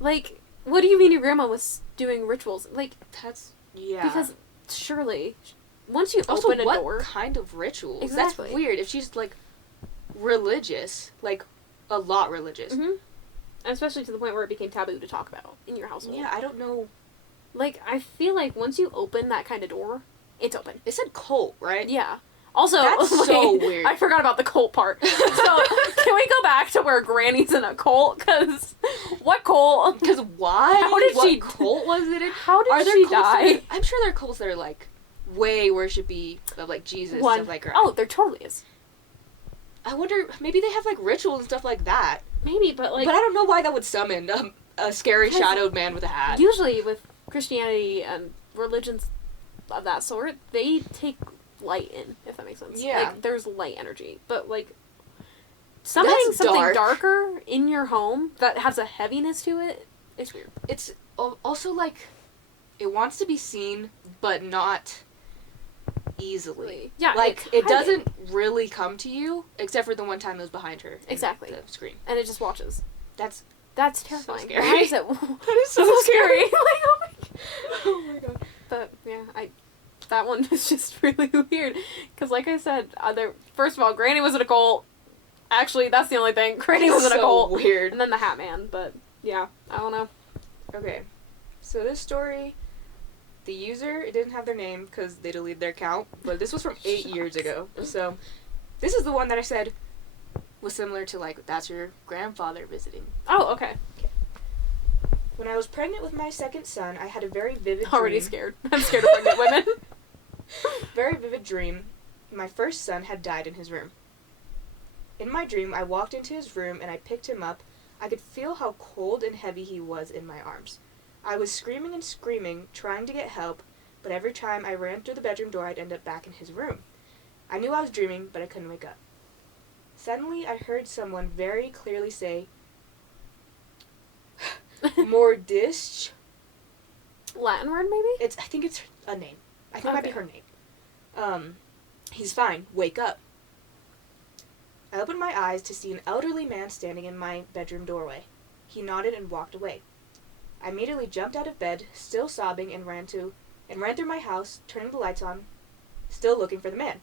Like, what do you mean your grandma was doing rituals? Like, That's, yeah. because surely, once you also, open a what door... kind of rituals? Exactly. That's weird. If she's like religious, like a lot religious. Mm-hmm. And especially to the point where it became taboo to talk about in your household. Yeah, I don't know. Like, I feel like once you open that kind of door, it's open. It said cult, right? Yeah. Also, That's so weird. I forgot about the cult part. So, can we go back to where Granny's in a cult? Because, what cult? Because why? How did what she... cult was it in? How did Are there she cults die? that I'm sure there are cults that are like way worshipy of like Jesus, stuff like that. Oh, there totally is. I wonder, maybe they have like rituals and stuff like that. Maybe, but like... But I don't know why that would summon a scary 'Cause shadowed man with a hat. Usually with Christianity and religions of that sort, they take light in, if that makes sense. Yeah. Like, there's light energy. But, like, summoning That's something dark. darker in your home that has a heaviness to it, it's weird. It's also like, it wants to be seen, but not easily. Yeah, Like, it's it doesn't hiding. really come to you, except for the one time it was behind her. in Exactly. The screen. And it just watches. That's That's terrifying. scary. Why is it? That is so so scary. like, oh my god. Oh my god. But yeah, that one was just really weird. Because like I said, first of all, Granny was in a cult. Actually, that's the only thing. Granny was in a So cult. weird. And then the Hat Man. But yeah, I don't know. Okay, so this story, the user, it didn't have their name because they deleted their account, but this was from 8 years ago. So this is the one that I said was similar to like, that's your grandfather visiting. Oh, okay. When I was pregnant with my second son, I had a very vivid Already dream. scared. I'm scared of pregnant women. Very vivid dream. My first son had died in his room. In my dream, I walked into his room and I picked him up. I could feel how cold and heavy he was in my arms. I was screaming and screaming, trying to get help, but every time I ran through the bedroom door, I'd end up back in his room. I knew I was dreaming, but I couldn't wake up. Suddenly, I heard someone very clearly say, Mordish. Latin word, maybe? I think it's a name. I think it might be Okay. her name. He's fine. Wake up. I opened my eyes to see an elderly man standing in my bedroom doorway. He nodded and walked away. I immediately jumped out of bed, still sobbing, and ran through my house, turning the lights on, still looking for the man.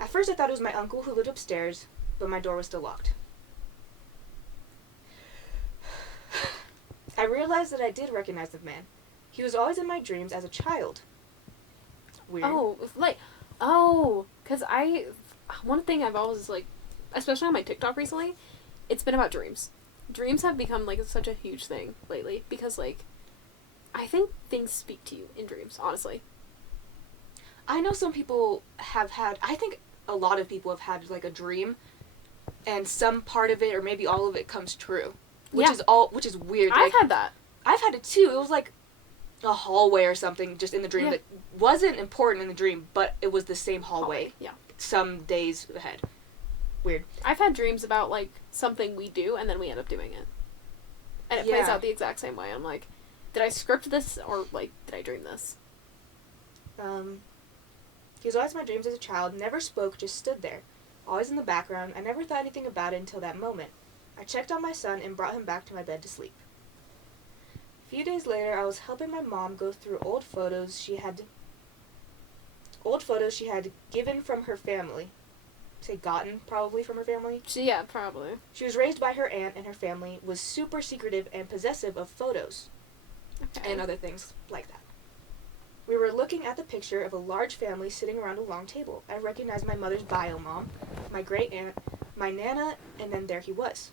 At first I thought it was my uncle who lived upstairs, but my door was still locked. I realized that I did recognize the man. He was always in my dreams as a child. Weird. Because one thing I've always, like, especially on my TikTok recently, it's been about dreams. Dreams have become, like, such a huge thing lately, because, like, I think things speak to you in dreams, honestly. I know some people have had, I think a lot of people have had, like, a dream, and some part of it, or maybe all of it, comes true. Which is weird. I've had that. I've had it too. It was like a hallway or something just in the dream that wasn't important in the dream, but it was the same hallway. Yeah. Some days ahead. Weird. I've had dreams about, like, something we do, and then we end up doing it. And it plays out the exact same way. I'm like, did I script this, or, like, did I dream this? He was always in my dreams as a child, never spoke, just stood there. Always in the background. I never thought anything about it until that moment. I checked on my son and brought him back to my bed to sleep. A few days later, I was helping my mom go through old photos she had given from her family. Say gotten, probably, from her family. Yeah, probably. She was raised by her aunt, and her family was super secretive and possessive of photos. Okay. and other things like that. We were looking at the picture of a large family sitting around a long table. I recognized my mother's bio mom, my great aunt, my nana, and then there he was.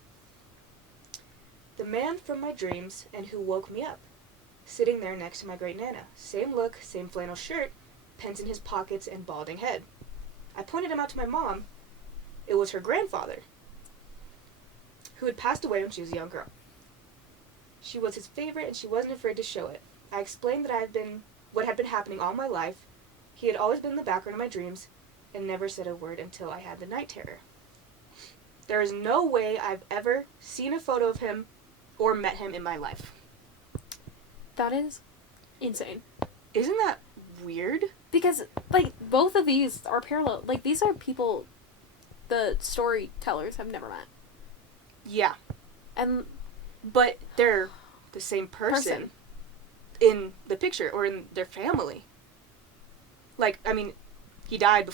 The man from my dreams and who woke me up, sitting there next to my great nana. Same look, same flannel shirt, pens in his pockets, and balding head. I pointed him out to my mom. It was her grandfather, who had passed away when she was a young girl. She was his favorite, and she wasn't afraid to show it. I explained that what had been happening all my life. He had always been in the background of my dreams, and never said a word until I had the night terror. There is no way I've ever seen a photo of him or met him in my life. That is insane. Isn't that weird? Because, like, both of these are parallel. Like, these are people the storytellers have never met. Yeah. And But they're the same person in the picture or in their family. Like, I mean, he died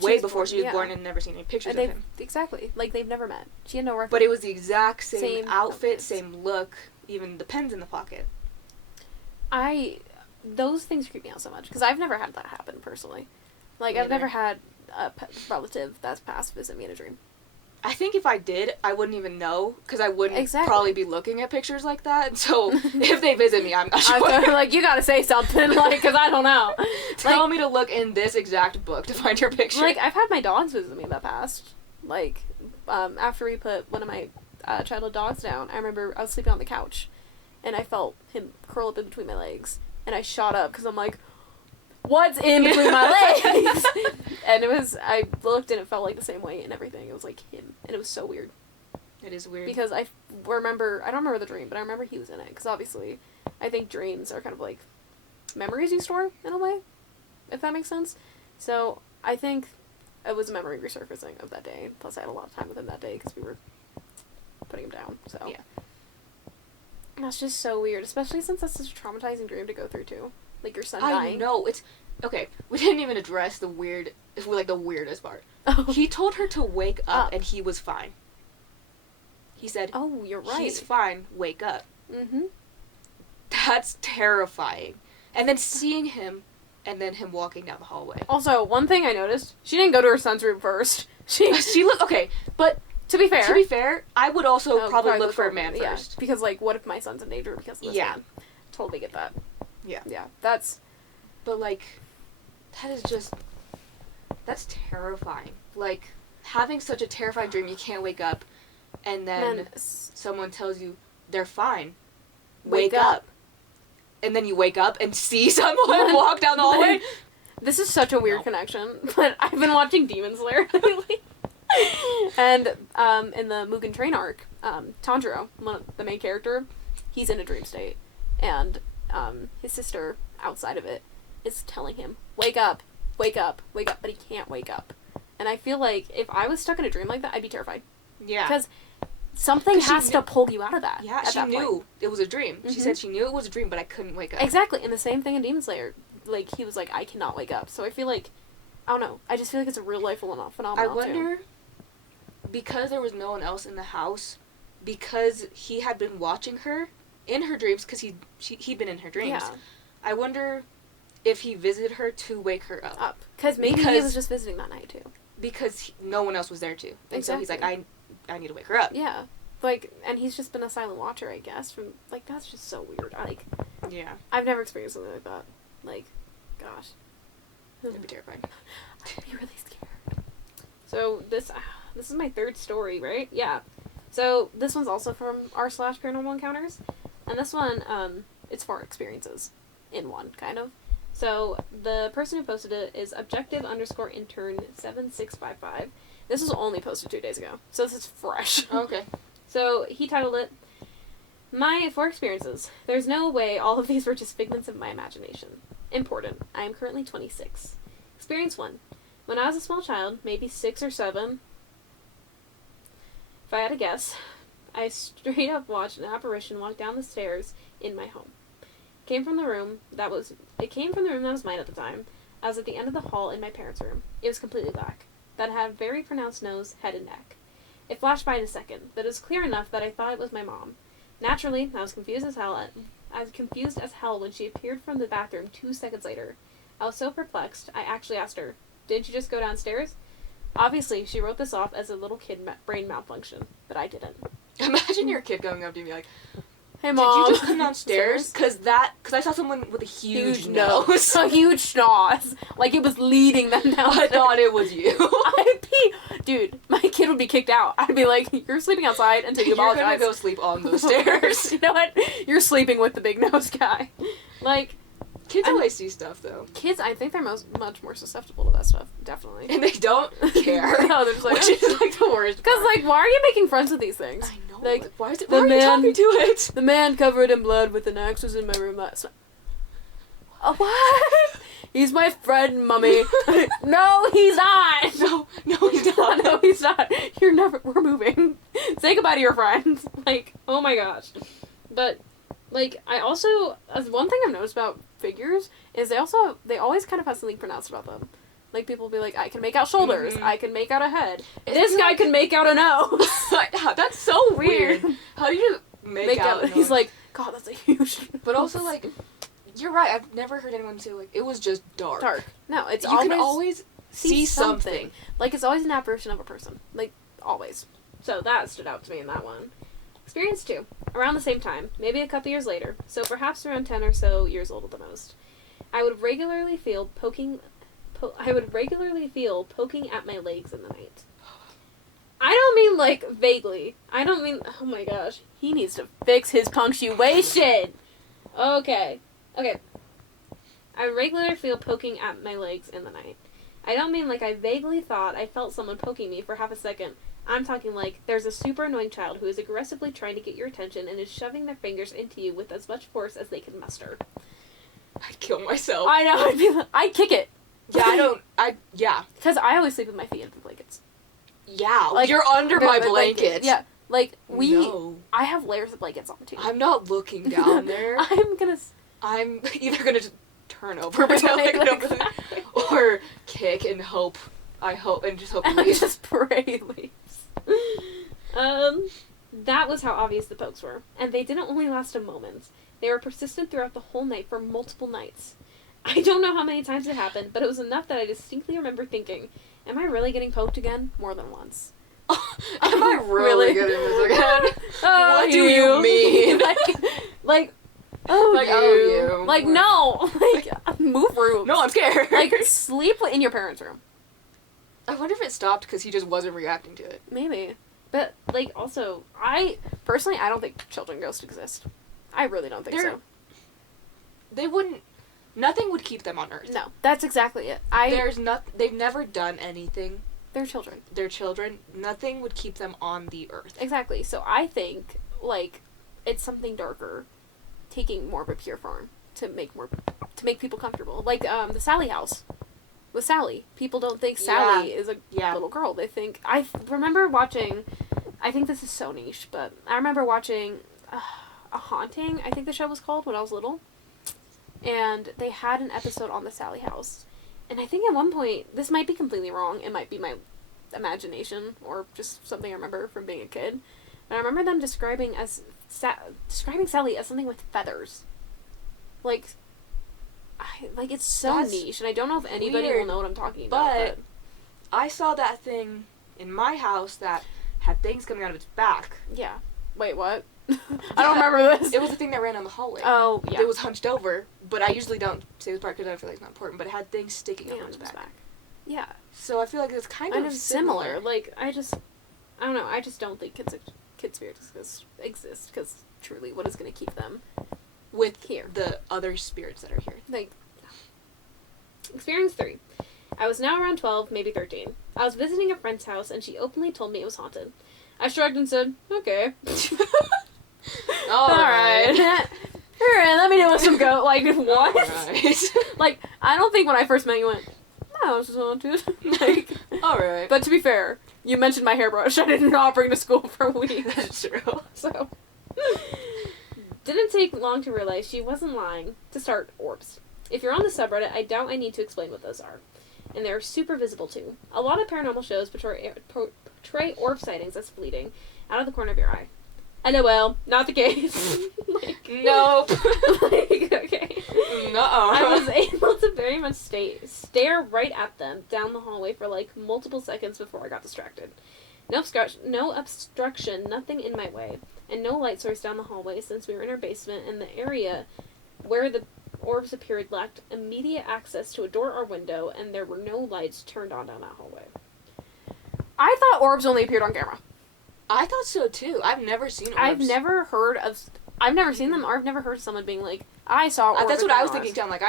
way before she was born and never seen any pictures of him. Exactly. Like, they've never met. She had no reference. But it was the exact same outfit, outfits. same look, even the pens in the pocket. Those things creep me out so much, because I've never had that happen, personally. Like, Me I've never either. had a relative that's passed visit me in a dream. I think if I did, I wouldn't even know, because I wouldn't probably be looking at pictures like that. So if they visit me, I'm not sure. I'm like, you gotta say something, like, because I don't know. Tell me to look in this exact book to find your picture. Like, I've had my dogs visit me that passed. Like, after we put one of my childhood dogs down, I remember I was sleeping on the couch, and I felt him curl up in between my legs, and I shot up, because I'm like, what's in between my legs? And I looked and it felt like the same way and everything. It was like him. And it was so weird. It is weird. Because I don't remember the dream, but I remember he was in it. Because obviously, I think dreams are kind of like memories you store, in a way. If that makes sense. So, I think it was a memory resurfacing of that day. Plus, I had a lot of time with him that day because we were putting him down. So, yeah. And that's just so weird. Especially since that's such a traumatizing dream to go through, too. Like, your son dying. I know. It's... Okay, we didn't even address the weirdest part. Oh. He told her to wake up and he was fine. He said, oh, you're right. He's fine, wake up. Mm-hmm. That's terrifying. And then seeing him, and then him walking down the hallway. Also, one thing I noticed, she didn't go to her son's room first. She looked... Okay, but... To be fair, I would also probably look for a man first. Yeah, because, like, what if my son's in danger because of this man? Totally get that. Yeah. Yeah, that's... But, like... That's terrifying. Like, having such a terrifying dream, you can't wake up, and then someone tells you, they're fine. Wake up. And then you wake up and see someone walk down the hallway. This is such a weird connection, but I've been watching Demon Slayer lately. And, in the Mugen Train arc, Tanjiro, the main character, he's in a dream state. And, his sister, outside of it, is telling him, wake up, wake up, wake up, but he can't wake up. And I feel like if I was stuck in a dream like that, I'd be terrified. Yeah. Because something has to pull you out of that. Yeah, she knew it was a dream. Mm-hmm. She said she knew it was a dream, but I couldn't wake up. Exactly, and the same thing in Demon Slayer. Like, he was like, I cannot wake up. So I feel like, I don't know, I just feel like it's a real life phenomenon. I wonder, because there was no one else in the house, because he had been watching her in her dreams, because he'd been in her dreams. Yeah. I wonder if he visited her to wake her up. Because maybe he was just visiting that night, too. Because no one else was there, too. And so he's like, I need to wake her up. Yeah. Like, and he's just been a silent watcher, I guess. From like, that's just so weird. Yeah. I've never experienced something like that. Like, gosh. It'd be terrifying. I'd be really scared. So, this is my third story, right? Yeah. So, this one's also from r/paranormal encounters. And this one, it's 4 experiences in one, kind of. So, the person who posted it is objective_intern7655. This was only posted 2 days ago. So, this is fresh. Okay. So, he titled it, My 4 Experiences. There's no way all of these were just figments of my imagination. Important. I am currently 26. Experience 1. When I was a small child, maybe 6 or 7, if I had to guess, I straight up watched an apparition walk down the stairs in my home. It came from the room that was mine at the time. I was at the end of the hall in my parents' room. It was completely black. That had a very pronounced nose, head, and neck. It flashed by in a second, but it was clear enough that I thought it was my mom. Naturally, I was confused as hell as confused as hell when she appeared from the bathroom 2 seconds later. I was so perplexed, I actually asked her, "Didn't you just go downstairs?" Obviously, she wrote this off as a little kid brain malfunction, but I didn't. Imagine your kid going up to you and be like, "Hey, Mom. did you just come downstairs?" Because I saw someone with a huge nose. A huge schnoz. Like it was leading them down. I thought it was you. I'd be... Dude, my kid would be kicked out. I'd be like, "You're sleeping outside until you apologize." You're gonna go sleep on those stairs. You know what? You're sleeping with the big nose guy. Like... Kids always see stuff, though. Kids, I think they're much more susceptible to that stuff. Definitely. And they don't care. No, they're just like... Which is like the worst Because, like, why are you making friends with these things? I know. Like, why are you man- talking to it? The man covered in blood with an axe was in my room last night. What? He's my friend, Mummy. No, he's not. No, he's not. No, he's not. We're moving. Say goodbye to your friends. Like, oh my gosh. But, like, I also, as one thing I've noticed about figures is they always kind of have something pronounced about them. Like, people will be like, "I can make out shoulders. Mm-hmm. I can make out a head. This guy can make out a nose." That's so weird. How do you make out? He's like, "God, that's a huge nose." But also, like, you're right. I've never heard anyone say, like, it was just dark. Dark. No, it's You can always see something. something. Like, it's always an apparition of a person. Like, always. So that stood out to me in that one. Experience 2. Around the same time, maybe a couple years later, so perhaps around 10 or so years old at the most. I would regularly feel poking at my legs in the night. I don't mean, like, vaguely. I don't mean... Oh my gosh. He needs to fix his punctuation! Okay. I regularly feel poking at my legs in the night. I don't mean like I vaguely thought I felt someone poking me for half a second. I'm talking like there's a super annoying child who is aggressively trying to get your attention and is shoving their fingers into you with as much force as they can muster. I'd kill myself. I know. I'd kick it. Yeah. Because I always sleep with my feet under blankets. Yeah. Like, you're under my blanket. Yeah. Like, No. I have layers of blankets on too. I'm not looking down there. I'm either gonna just turn over or kick and hope. And just hope it leaves. Just pray it leaves. That was how obvious the pokes were. And they didn't only last a moment. They were persistent throughout the whole night for multiple nights. I don't know how many times it happened, but it was enough that I distinctly remember thinking, "Am I really getting poked again?" More than once. Am I really getting this again? Oh, what do you mean? you. Like, no. Like, move rooms. No, I'm scared. Like, sleep in your parents' room. I wonder if it stopped because he just wasn't reacting to it. Maybe. But, like, also, I don't think children ghosts exist. I really don't think so. They wouldn't... Nothing would keep them on Earth. No, that's exactly it. They've never done anything. They're children. They're children. Nothing would keep them on the Earth. Exactly. So I think, like, it's something darker, taking more of a pure form to make people comfortable. Like, the Sally house. With Sally. People don't think Sally is a little girl. They think... I remember watching... I think this is so niche, but I remember watching A Haunting, I think the show was called, when I was little. And they had an episode on the Sally house. And I think at one point... This might be completely wrong. It might be my imagination or just something I remember from being a kid. But I remember them describing Sally as something with feathers. Like... it's so That's niche, and I don't know if anybody will know what I'm talking about. But I saw that thing in my house that had things coming out of its back. Yeah. Wait, what? I don't remember this. It was the thing that ran on the hallway. Oh, yeah. It was hunched over, but I usually don't say this part because I feel like it's not important, but it had things sticking out of its back. Yeah. So I feel like it's kind of similar. Like, I don't know, I just don't think kid spirits exist, because truly, what is going to keep them with here? The other spirits that are here. Like, experience 3. I was now around 12, maybe 13. I was visiting a friend's house, and she openly told me it was haunted. I shrugged and said, "Okay." Alright, let me know what's some go. Like, what? Alright. Like, I don't think when I first met you went, "No, this is haunted." Like, alright. But to be fair, you mentioned my hairbrush I did not bring to school for a week. That's true. So, didn't take long to realize she wasn't lying. To start, orbs. If you're on the subreddit, I doubt I need to explain what those are. And they're super visible too. A lot of paranormal shows portray orb sightings as fleeting, out of the corner of your eye. LOL, not the case. Like, Nope. like, okay. No. I was able to very much stare right at them down the hallway for like multiple seconds before I got distracted. No obstruction, nothing in my way, and no light source down the hallway since we were in our basement, and the area where the orbs appeared lacked immediate access to a door or window, and there were no lights turned on down that hallway. I thought orbs only appeared on camera. I thought so too. I've never seen orbs. I've never seen them, or I've never heard someone being like, I saw orbs. That's what I was thinking too. I'm like,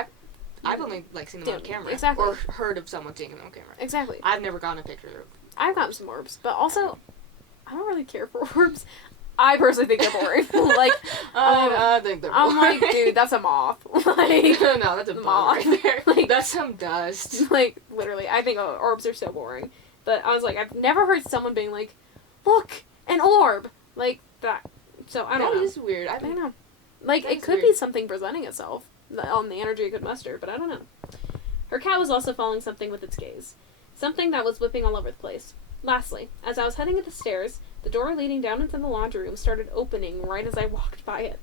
I've only like seen them on camera. Exactly. Or heard of someone seeing them on camera. Exactly. I've never gotten a picture of I've gotten some orbs, but also, I don't really care for orbs. I personally think they're boring. Like, I think they're boring. I'm like, dude, that's a moth. Like, no, that's a moth right there. Like, that's some dust. Like, literally, I think orbs are so boring. But I was like, I've never heard someone being like, look, an orb. Like, that. So, I don't know. That is weird. I don't know. Like, it could weird. be something presenting itself on the energy it could muster, but I don't know. Her cat was also following something with its gaze. Something that was whipping all over the place. Lastly, as I was heading up the stairs, the door leading down into the laundry room started opening right as I walked by it.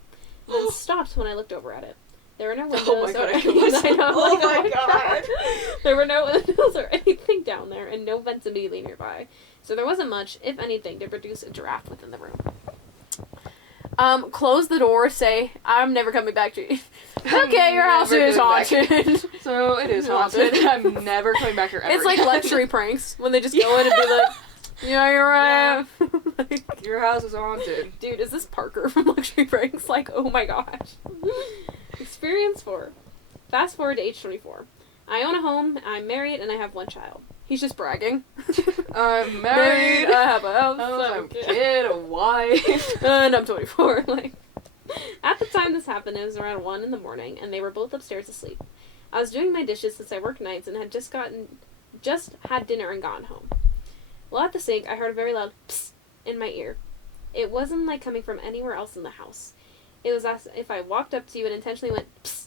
Then stopped when I looked over at it. There were no windows Oh my god, I know, oh like, my god. There were no windows or anything down there, and no vents immediately nearby. So there wasn't much, if anything, to produce a giraffe within the room. Close the door, say, I'm never coming back to you. Okay, your house is haunted. So it is haunted. I'm never coming back here ever. It's like again. luxury pranks, when they just go in and be like, yeah, you're right. Like, your house is haunted. dude, is this Parker from Luxury Pranks? Like, oh my gosh. Experience 4. Fast forward to age 24. I own a home, I'm married, and I have one child. He's just bragging. I'm married, I have a house, I have a kid, a wife. and I'm 24. Like, at the time this happened, it was around 1 in the morning, and they were both upstairs asleep. I was doing my dishes since I work nights and had just had dinner and gone home. While at the sink, I heard a very loud psst in my ear. It wasn't like coming from anywhere else in the house. It was as if I walked up to you and intentionally went psst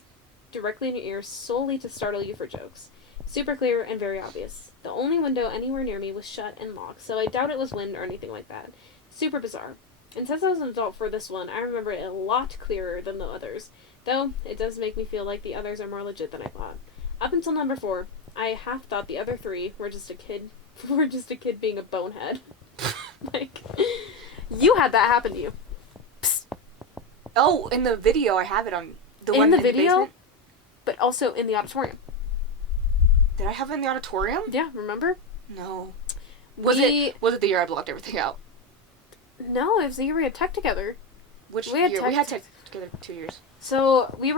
directly in your ear solely to startle you for jokes. Super clear and very obvious. The only window anywhere near me was shut and locked, so I doubt it was wind or anything like that. Super bizarre. And since I was an adult for this one, I remember it a lot clearer than the others. Though, it does make me feel like the others are more legit than I thought. Up until number 4, I half thought the other 3 were just a kid being a bonehead. Like, you had that happen to you. Psst. Oh, in the video, I have it on the one In the in video? the basement. But also in the auditorium. Did I have it in the auditorium? Yeah, remember? No. Was it the year I blocked everything out? No, it was the year we had tech together. Which We had year? tech We had tech together 2 years. So, we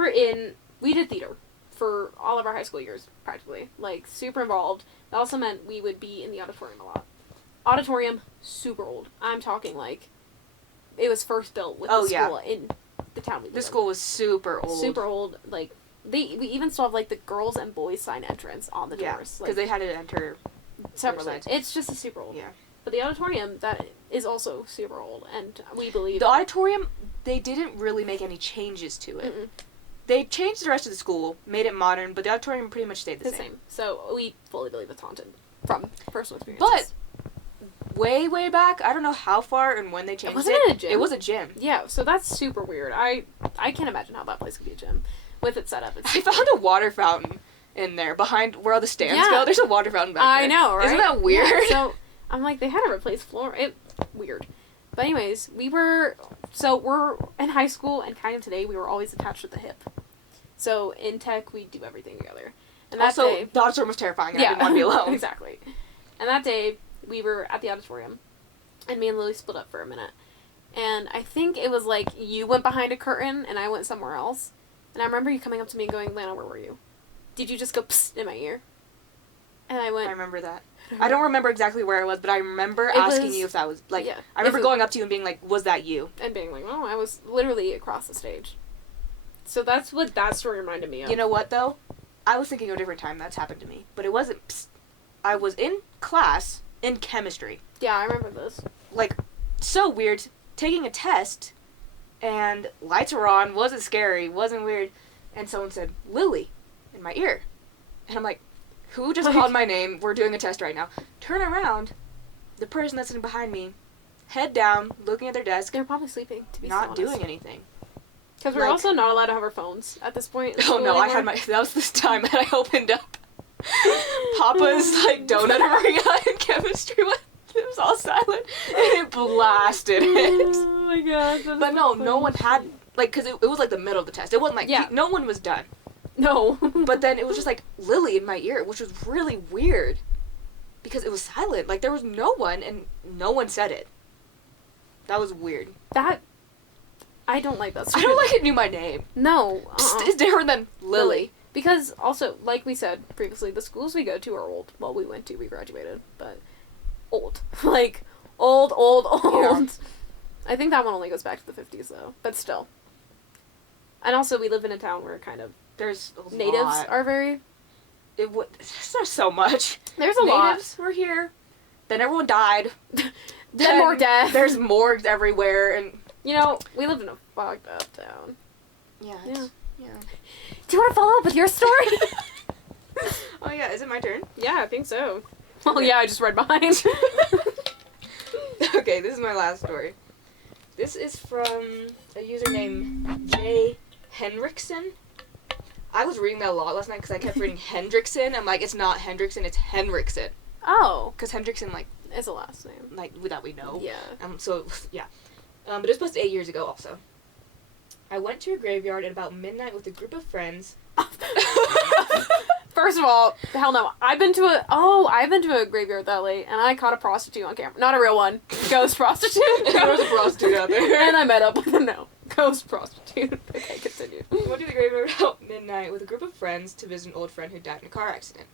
did theater for all of our high school years, practically. Like, super involved. That also meant we would be in the auditorium a lot. Auditorium, super old. I'm talking, like, it was first built with the school in the town we live in. The school was super old. Super old, like, we even still have, like, the girls and boys sign entrance on the doors. Because they had to enter separately. sides. It's just a super old. Yeah. But the auditorium, that is also super old, and we believe... The auditorium, they didn't really make any changes to it. Mm-mm. They changed the rest of the school, made it modern, but the auditorium pretty much stayed the same. So we fully believe it's haunted from personal experiences. But way, way back, I don't know how far and when they changed it. Wasn't it a gym? It was a gym. Yeah, so that's super weird. I can't imagine how that place could be a gym with it set up. I found a water fountain in there behind where all the stands go. There's a water fountain back there. I know, right? Isn't that weird? Yeah, so I'm like, they had to replace floor. Weird. But anyways, we're in high school, and kind of today we were always attached at the hip. So in tech, we do everything together. And that also, day, the auditorium was terrifying, and I didn't want to be alone. Exactly. And that day, we were at the auditorium, and me and Lily split up for a minute. And I think it was like you went behind a curtain, and I went somewhere else. And I remember you coming up to me and going, Lana, where were you? Did you just go psst in my ear? And I went... I remember that. I don't remember exactly where I was, but I remember asking you if that was, like... Yeah, I remember going up to you and being like, was that you? And being like, oh, I was literally across the stage. So that's what that story reminded me of. You know what, though? I was thinking of a different time that's happened to me. But it wasn't... Psst. I was in class in chemistry. Yeah, I remember this. Like, so weird. Taking a test, and lights were on, wasn't scary, wasn't weird. And someone said, Lily, in my ear. And I'm like, who just called my name? We're doing a test right now. Turn around. The person that's sitting behind me head down, looking at their desk, They're probably sleeping, to be not honest. doing anything. Because we're Like- also not allowed to have our phones at this point. in Oh school no, I anymore. had my. That was this time that I opened up Papa's like donut area in chemistry. It was all silent and it blasted it. Oh my god. But no one had like because it was like the middle of the test. It wasn't like Yeah. no one was done. No. But then it was just like Lily in my ear, which was really weird because it was silent. Like there was no one and no one said it. That was weird. I don't like that. I don't like it knew my name. No. It's different than Lily. Because also, like we said previously, the schools we go to are old. Well, we graduated, but old. Like, old. Yeah. I think that one only goes back to the 50s, though. But still. And also, we live in a town where kind of There's a natives lot. are very... There's so much. There's a lot. Natives were here. Then everyone died. Then more death. There's morgues everywhere, and You know, we lived in a fucked up town. yeah. Yeah. Do you want to follow up with your story? Oh yeah, is it my turn? Yeah, I think so. Well, Okay. yeah, I just read behind. Okay, this is my last story. This is from a user named J. Henriksen. I was reading that a lot last night because I kept reading Hendrickson. I'm like, it's not Hendrickson, it's Henriksen. Oh. Because Hendrickson, It's a last name. that we know. Yeah. So, yeah. But it was posted 8 years ago also. I went to a graveyard at about midnight with a group of friends. First of all, hell no. I've been to a graveyard that late, and I caught a prostitute on camera. Not a real one. Ghost prostitute. There was a prostitute out there. And I met up with a ghost prostitute. Okay, continue. I went to the graveyard about midnight with a group of friends to visit an old friend who died in a car accident.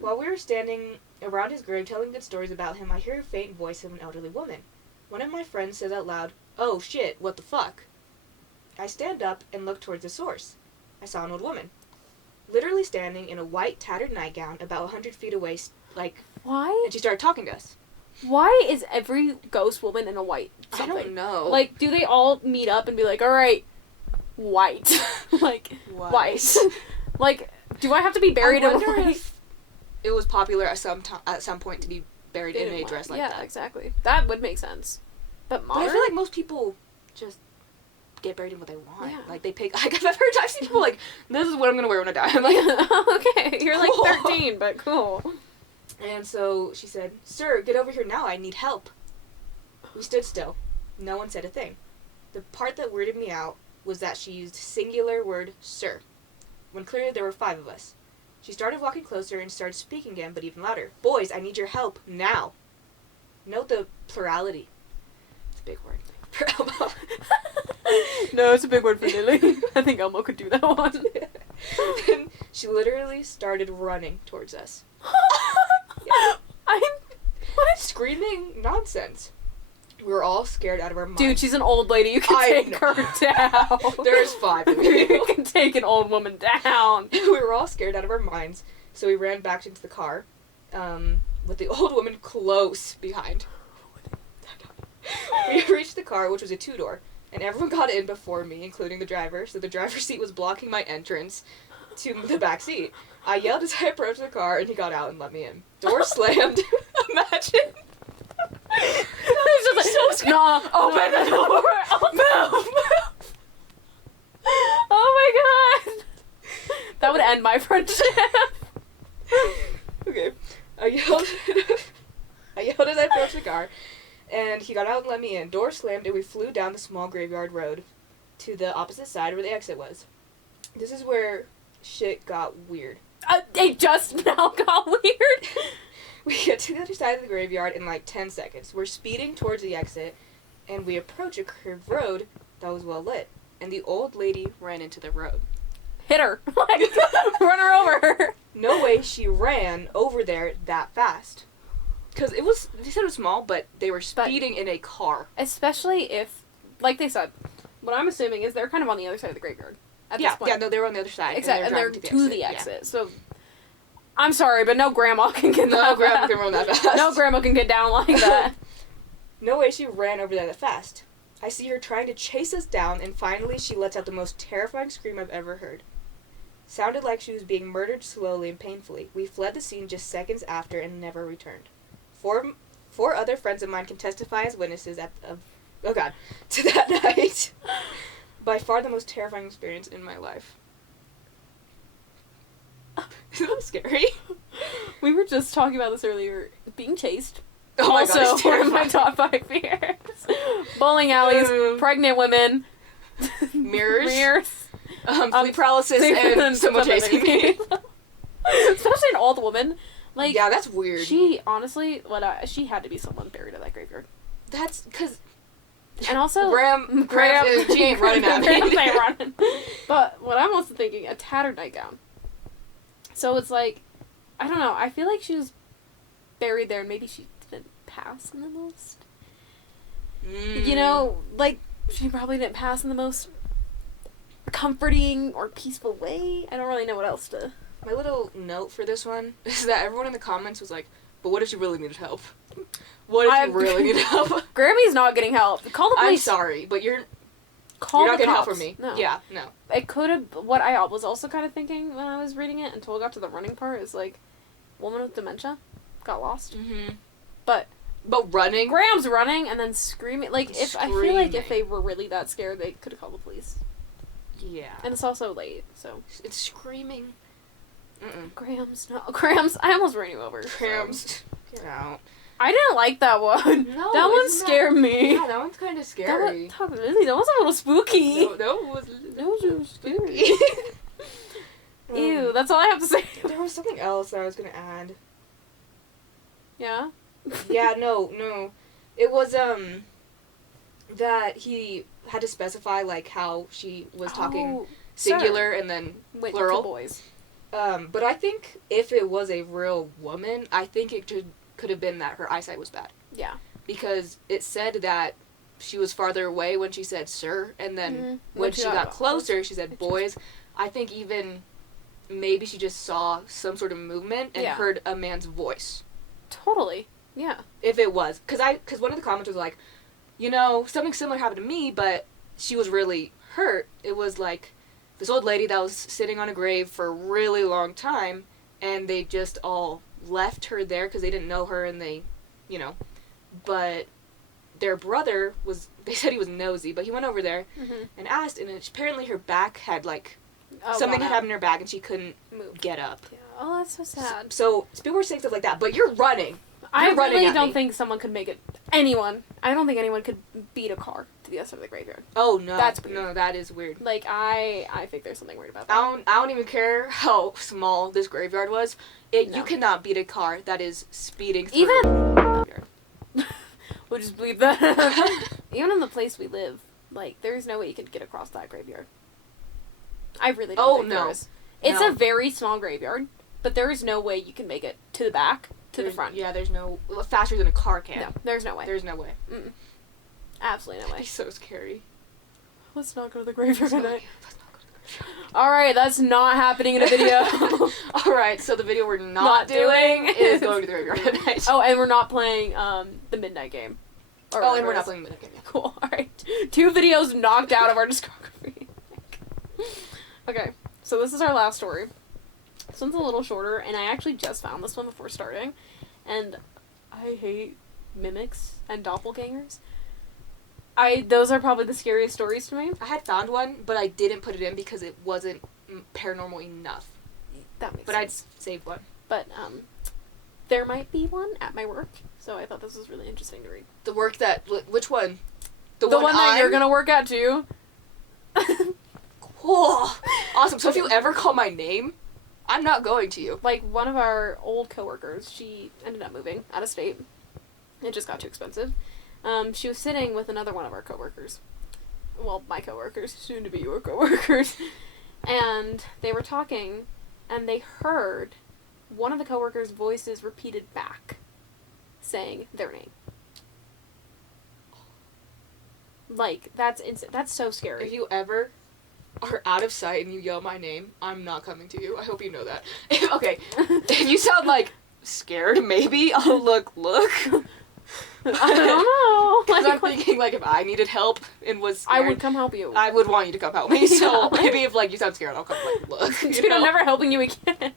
While we were standing around his grave telling good stories about him, I hear a faint voice of an elderly woman. One of my friends says out loud, "Oh shit, what the fuck?" I stand up and look towards the source. I saw an old woman. Literally standing in a white, tattered nightgown about 100 feet away, Why? and she started talking to us. Why is every ghost woman in a white something? I don't know. Like, do they all meet up and be like, alright, white. Like, white. Like, do I have to be buried I in wonder white? if it was popular at some point to be buried in a dress like yeah, that. exactly. That would make sense. But But modern? I feel like most people just get buried in what they want. Yeah. Like, they pick... I've seen people like, this is what I'm going to wear when I die. I'm like... Okay, you're like Cool. 13, but cool. And so she said, "Sir, get over here now. I need help." We stood still. No one said a thing. The part that weirded me out was that she used singular word, sir, when clearly there were 5 of us. She started walking closer and started speaking again, but even louder. "Boys, I need your help, now." Note the plurality. It's a big word. For Elmo. No, it's a big word for Lily. I think Elmo could do that one. Then she literally started running towards us. What? Screaming nonsense. We were all scared out of our minds. Dude, she's an old lady. You can I take know. her down. There's 5 of You you. can take an old woman down. We were all scared out of our minds, so we ran back into the car, with the old woman close behind. We reached the car, which was a 2-door, and everyone got in before me, including the driver, so the driver's seat was blocking my entrance to the back seat. I yelled as I approached the car, and he got out and let me in. Door slammed. Imagine. It's just like, nah, open the door. Move. Oh my god. That would end my friendship. Okay. I yelled as I approached the car, and he got out and let me in. Door slammed, and we flew down the small graveyard road to the opposite side where the exit was. This is where shit got weird. It just now got weird. We get to the other side of the graveyard in like 10 seconds. We're speeding towards the exit, and we approach a curved road that was well lit. And the old lady ran into the road. Hit her. Like, run her over. No way she ran over there that fast. Because they said it was small, but they were speeding in a car. Especially if, like they said, what I'm assuming is they're kind of on the other side of the graveyard at this point. Yeah, no, they were on the other side. Exactly, and they're driving to the exit. So, I'm sorry, but no grandma can get No that grandma fast. can run that fast. No grandma can get down like that. No way she ran over there that fast. I see her trying to chase us down, and finally she lets out the most terrifying scream I've ever heard. Sounded like she was being murdered slowly and painfully. We fled the scene just seconds after and never returned. 4 other friends of mine can testify as witnesses to that night. By far the most terrifying experience in my life. Isn't that scary? We were just talking about this earlier. Being chased. Oh my also, god, it's one of my terrifying. top 5 fears. Bowling alleys, pregnant women, Mirrors. Sleep paralysis, sleep and someone chasing me. Especially an old woman. Like, yeah, that's weird. She, honestly, she had to be someone buried in that graveyard. That's because... And also... Graham, she ain't running at me. Graham ain't running. But what I'm also thinking, a tattered nightgown. So it's like, I don't know, I feel like she was buried there and maybe she didn't pass in the most... You know, like, she probably didn't pass in the most comforting or peaceful way. I don't really know what else to... My little note for this one is that everyone in the comments was like, but what if she really needed help? What if you really needed help? Grammy's not getting help. Call the police. I'm sorry, but you're Call not the getting help cops. from me. No. Yeah, no. It could have... What I was also kind of thinking when I was reading it until I got to the running part is, like, woman with dementia got lost. Mm-hmm. But running? Graham's running and then screaming. Like, I feel like if Screaming. they were really that scared, they could have called the police. Yeah. And it's also late, so... It's screaming. Mm-mm. Graham's... I almost ran you over. Grams. Get out. I didn't like that one. No, that one isn't scared me. Yeah, that one's kind of scary. That was a little spooky. No, that was That was a little scary. Um, Ew, that's all I have to say. There was something else that I was gonna add. Yeah? Yeah, no. It was, that he had to specify, like, how she was talking singular and then Wait, plural. for boys. But I think if it was a real woman, I think it could have been that her eyesight was bad. Yeah. Because it said that she was farther away when she said sir, and then Mhm. when she got closer, she said boys. I think even maybe she just saw some sort of movement and Yeah. heard a man's voice. Totally. Yeah. If it was. Because one of the comments was like, you know, something similar happened to me, but she was really hurt. It was like this old lady that was sitting on a grave for a really long time, and they just all left her there because they didn't know her, and they, you know, but their brother they said he was nosy, but he went over there Mm-hmm. and asked, and apparently her back had, like, something had happened in her back, and she couldn't Move. get up. Yeah. Oh, that's so sad. So people were saying stuff like that, but you're running. I You're running really at don't me. think someone could make it. I don't think anyone could beat a car to the other side of the graveyard. Oh, no. That's weird. No, that is weird. Like, I think there's something weird about that. I don't even care how small this graveyard was. No. You cannot beat a car that is speeding through. Even... we'll just believe that. Even in the place we live, like, there's no way you could get across that graveyard. I really don't think there is. It's No. a very small graveyard, but there is no way you can make it to the back, to the front. Yeah, there's no... faster than a car can. No, there's no way. There's no way. Mm-mm. Absolutely no That'd way. be so scary. Let's not go to the graveyard Let's not tonight. go to the graveyard. Alright, that's not happening in a video. Alright, so the video we're not Not doing doing is going to the graveyard tonight. Oh, and we're not playing the midnight game. Or Oh, and we're whatever not it playing Minute Game. is. Cool, alright. 2 videos knocked out of our discography. Okay, so this is our last story. This one's a little shorter, and I actually just found this one before starting. And I hate mimics and doppelgangers. Those are probably the scariest stories to me. I had found one, but I didn't put it in because it wasn't paranormal enough. That makes But sense. I'd saved one. But, there might be one at my work, so I thought this was really interesting to read. The work that... Which one? The one that you're gonna work at, too. Cool. Awesome. So if you ever call my name, I'm not going to you. Like, one of our old coworkers, she ended up moving out of state. It just got too expensive. She was sitting with another one of our coworkers. Well, my coworkers, soon to be your coworkers. And they were talking, and they heard one of the coworkers' voices repeated back, saying their name. Like, that's so scary. If you ever are out of sight and you yell my name, I'm not coming to you. I hope you know that. Okay. If you sound, like, scared, maybe I'll look. I don't know. Because I'm Like, thinking, like, if I needed help and was I scared, would come help you. I would want you to come help me. So Yeah. maybe if, like, you sound scared, I'll come, like, look. Dude, I'm never helping you again.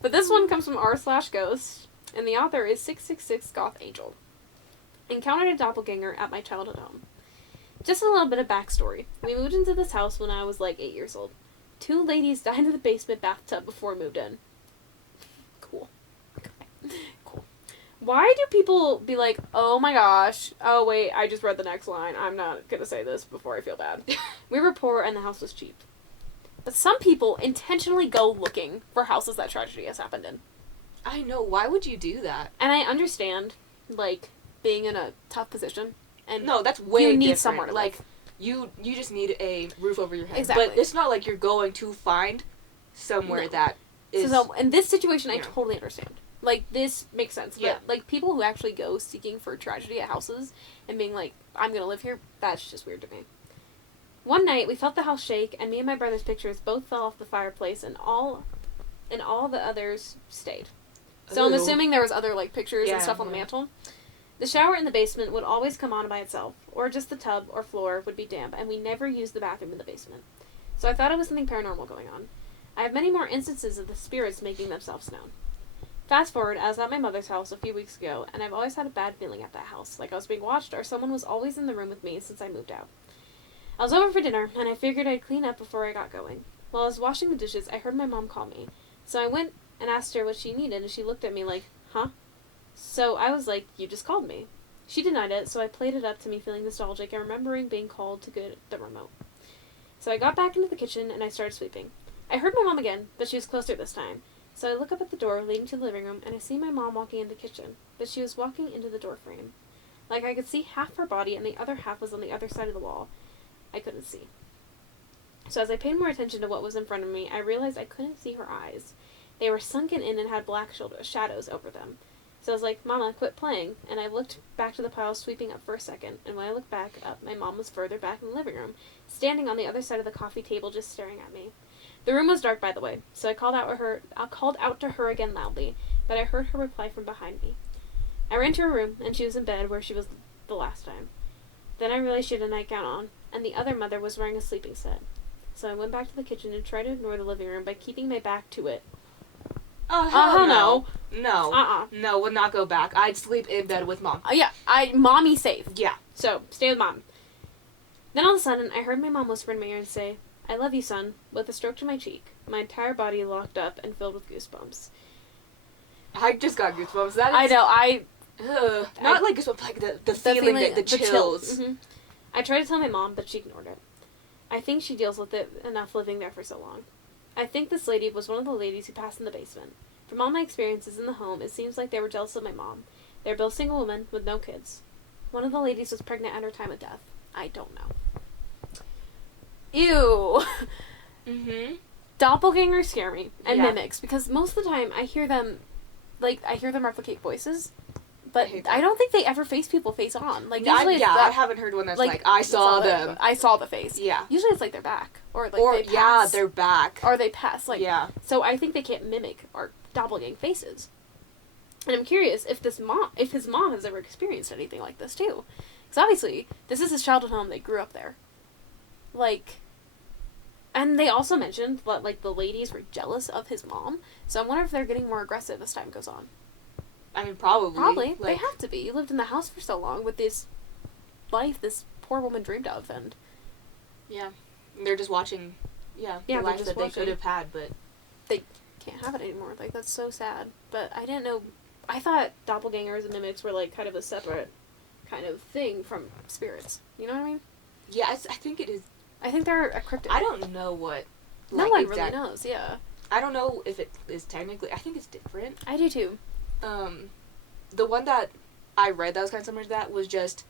But this one comes from r/ghost, and the author is 666 Goth Angel. Encountered a doppelganger at my childhood home. Just a little bit of backstory. We moved into this house when I was like 8 years old. 2 ladies died in the basement bathtub before we moved in. Cool. Okay. Cool. Why do people be like, oh my gosh, oh wait, I just read the next line. I'm not gonna say this before I feel bad. We were poor and the house was cheap. But some people intentionally go looking for houses that tragedy has happened in. I know. Why would you do that? And I understand, like, being in a tough position. And no, that's way you need different. somewhere to like, live. You just need a roof over your head. Exactly. But it's not like you're going to find somewhere that is... So, in this situation, I Yeah. totally understand. Like, this makes sense. But, Yeah. like, people who actually go seeking for tragedy at houses and being like, I'm gonna live here, that's just weird to me. One night, we felt the house shake, and me and my brother's pictures both fell off the fireplace, and all the others stayed. So I'm Ooh. assuming there was other, like, pictures and Yeah, stuff on the yeah. mantle. The shower in the basement would always come on by itself, or just the tub or floor would be damp, and we never used the bathroom in the basement. So I thought it was something paranormal going on. I have many more instances of the spirits making themselves known. Fast forward, I was at my mother's house a few weeks ago, and I've always had a bad feeling at that house, like I was being watched or someone was always in the room with me since I moved out. I was over for dinner, and I figured I'd clean up before I got going. While I was washing the dishes, I heard my mom call me. So I went and asked her what she needed, and she looked at me like, huh? So I was like, you just called me. She denied it, so I played it up to me feeling nostalgic and remembering being called to get the remote. So I got back into the kitchen, and I started sweeping. I heard my mom again, but she was closer this time. So I look up at the door leading to the living room, and I see my mom walking in the kitchen, but she was walking into the door frame. Like I could see half her body, and the other half was on the other side of the wall. I couldn't see. So as I paid more attention to what was in front of me, I realized I couldn't see her eyes. They were sunken in and had black shadows over them. So I was like, Mama, quit playing. And I looked back to the pile sweeping up for a second, and when I looked back up, my mom was further back in the living room, standing on the other side of the coffee table just staring at me. The room was dark, by the way, so I called out to her again loudly, but I heard her reply from behind me. I ran to her room, and she was in bed where she was the last time. Then I realized she had a nightgown on, and the other mother was wearing a sleeping set. So I went back to the kitchen and tried to ignore the living room by keeping my back to it. Oh, hell no. No. No. No, would not go back. I'd sleep in bed with Mom. Yeah, mommy safe. Yeah. So, stay with Mom. Then all of a sudden, I heard my mom whisper in my ear and say, I love you, son, with a stroke to my cheek, my entire body locked up and filled with goosebumps. I just got goosebumps. That is... I know, not like goosebumps, like the feeling, the chills. Mm-hmm. I tried to tell my mom, but she ignored it. I think she deals with it enough living there for so long. I think this lady was one of the ladies who passed in the basement. From all my experiences in the home, it seems like they were jealous of my mom. They're both single women with no kids. One of the ladies was pregnant at her time of death. I don't know. Ew. Mm-hmm. Doppelgangers scare me. And Yeah. mimics. Because most of the time, I hear them replicate voices. But hate I that. don't think they ever face people face on. Like, I usually it's I that, haven't heard one that's like, I saw them. I saw the face. Yeah. Usually it's like their back. Or like Or, they pass. yeah, they're back. Or they pass. Like, yeah. So I think they can't mimic our doppelgang faces. And I'm curious if his mom has ever experienced anything like this too. Because obviously, this is his childhood home. They grew up there. Like, and they also mentioned that, like, the ladies were jealous of his mom. So I wonder if they're getting more aggressive as time goes on. I mean, probably. Probably. Like, They have to be. You lived in the house for so long with this life this poor woman dreamed of. And yeah. They're just watching, Yeah, the they're life just that they watching. could have had, but... can't have it anymore. Like, that's so sad. But I didn't know. I thought doppelgangers and mimics were, like, kind of a separate kind of thing from spirits. You know what I mean? Yeah, I think it is... I think they're a cryptid. I don't know what... No one really knows, yeah. I don't know if it is technically... I think it's different. I do too. The one that I read that was kind of similar to that was just...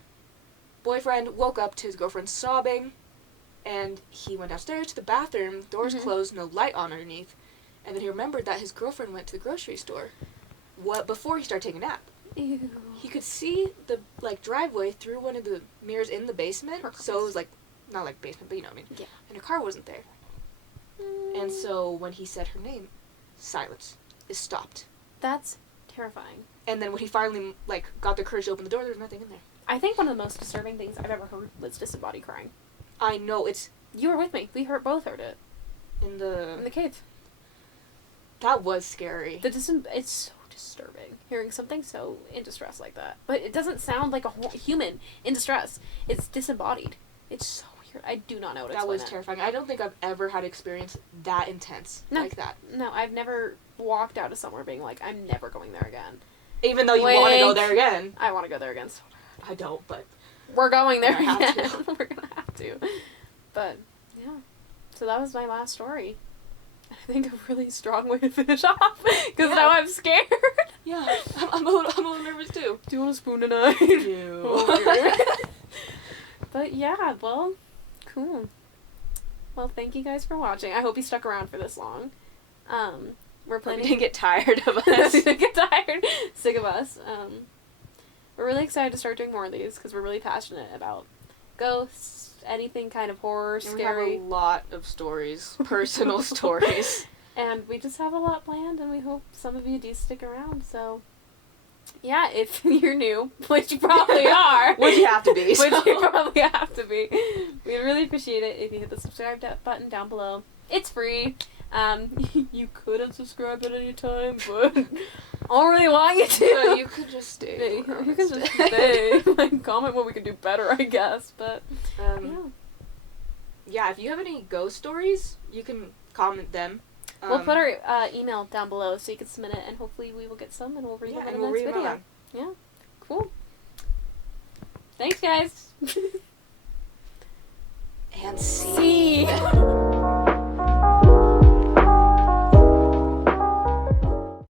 Boyfriend woke up to his girlfriend sobbing, and he went downstairs to the bathroom, doors closed, no light on underneath, and then he remembered that his girlfriend went to the grocery store before he started taking a nap. Ew. He could see the, like, driveway through one of the mirrors in the basement, so it was, like, not like basement, but you know what I mean. Yeah. And her car wasn't there. And so when he said her name, silence. It stopped. That's terrifying. And then when he finally, like, got the courage to open the door, there was nothing in there. I think one of the most disturbing things I've ever heard was disembodied crying. I know, it's You were with me. We both heard it. in the... In the cave. That was scary. It's so disturbing hearing something so in distress like that. But it doesn't sound like a human in distress. It's disembodied. It's so weird. I do not know what to That was explain it. terrifying. I don't think I've ever had experience that intense like that. No, I've never walked out of somewhere being like, I'm never going there again. Even though you want to go Wink. there again. I want to go there again. So I don't, but we're going there We're gonna have again. We're gonna have to. But yeah, so that was my last story. I think a really strong way to finish off because Yeah. now I'm scared. yeah, I'm a little nervous too. Do you want a spoon tonight? But yeah, well, cool. Well, thank you guys for watching. I hope you stuck around for this long. We're We planning didn't get tired of us. get tired, sick of us. We're really excited to start doing more of these because we're really passionate about ghosts, anything kind of horror, And we scary, have a lot of stories, personal stories. and we just have a lot planned, and we hope some of you do stick around. So, yeah, if you're new, which you probably are, Which you have to be. which so. you probably have to be, we'd really appreciate it if you hit the subscribe button down below. It's free. You could unsubscribe at any time, but I don't really want you to. So you could just stay. You can just stay. Like, comment what we can do better, I guess. But Yeah, if you have any ghost stories, you can comment them. we'll put our email down below so you can submit it, and hopefully we will get some, and we'll read them in the next video. Yeah, cool. Thanks, guys. And see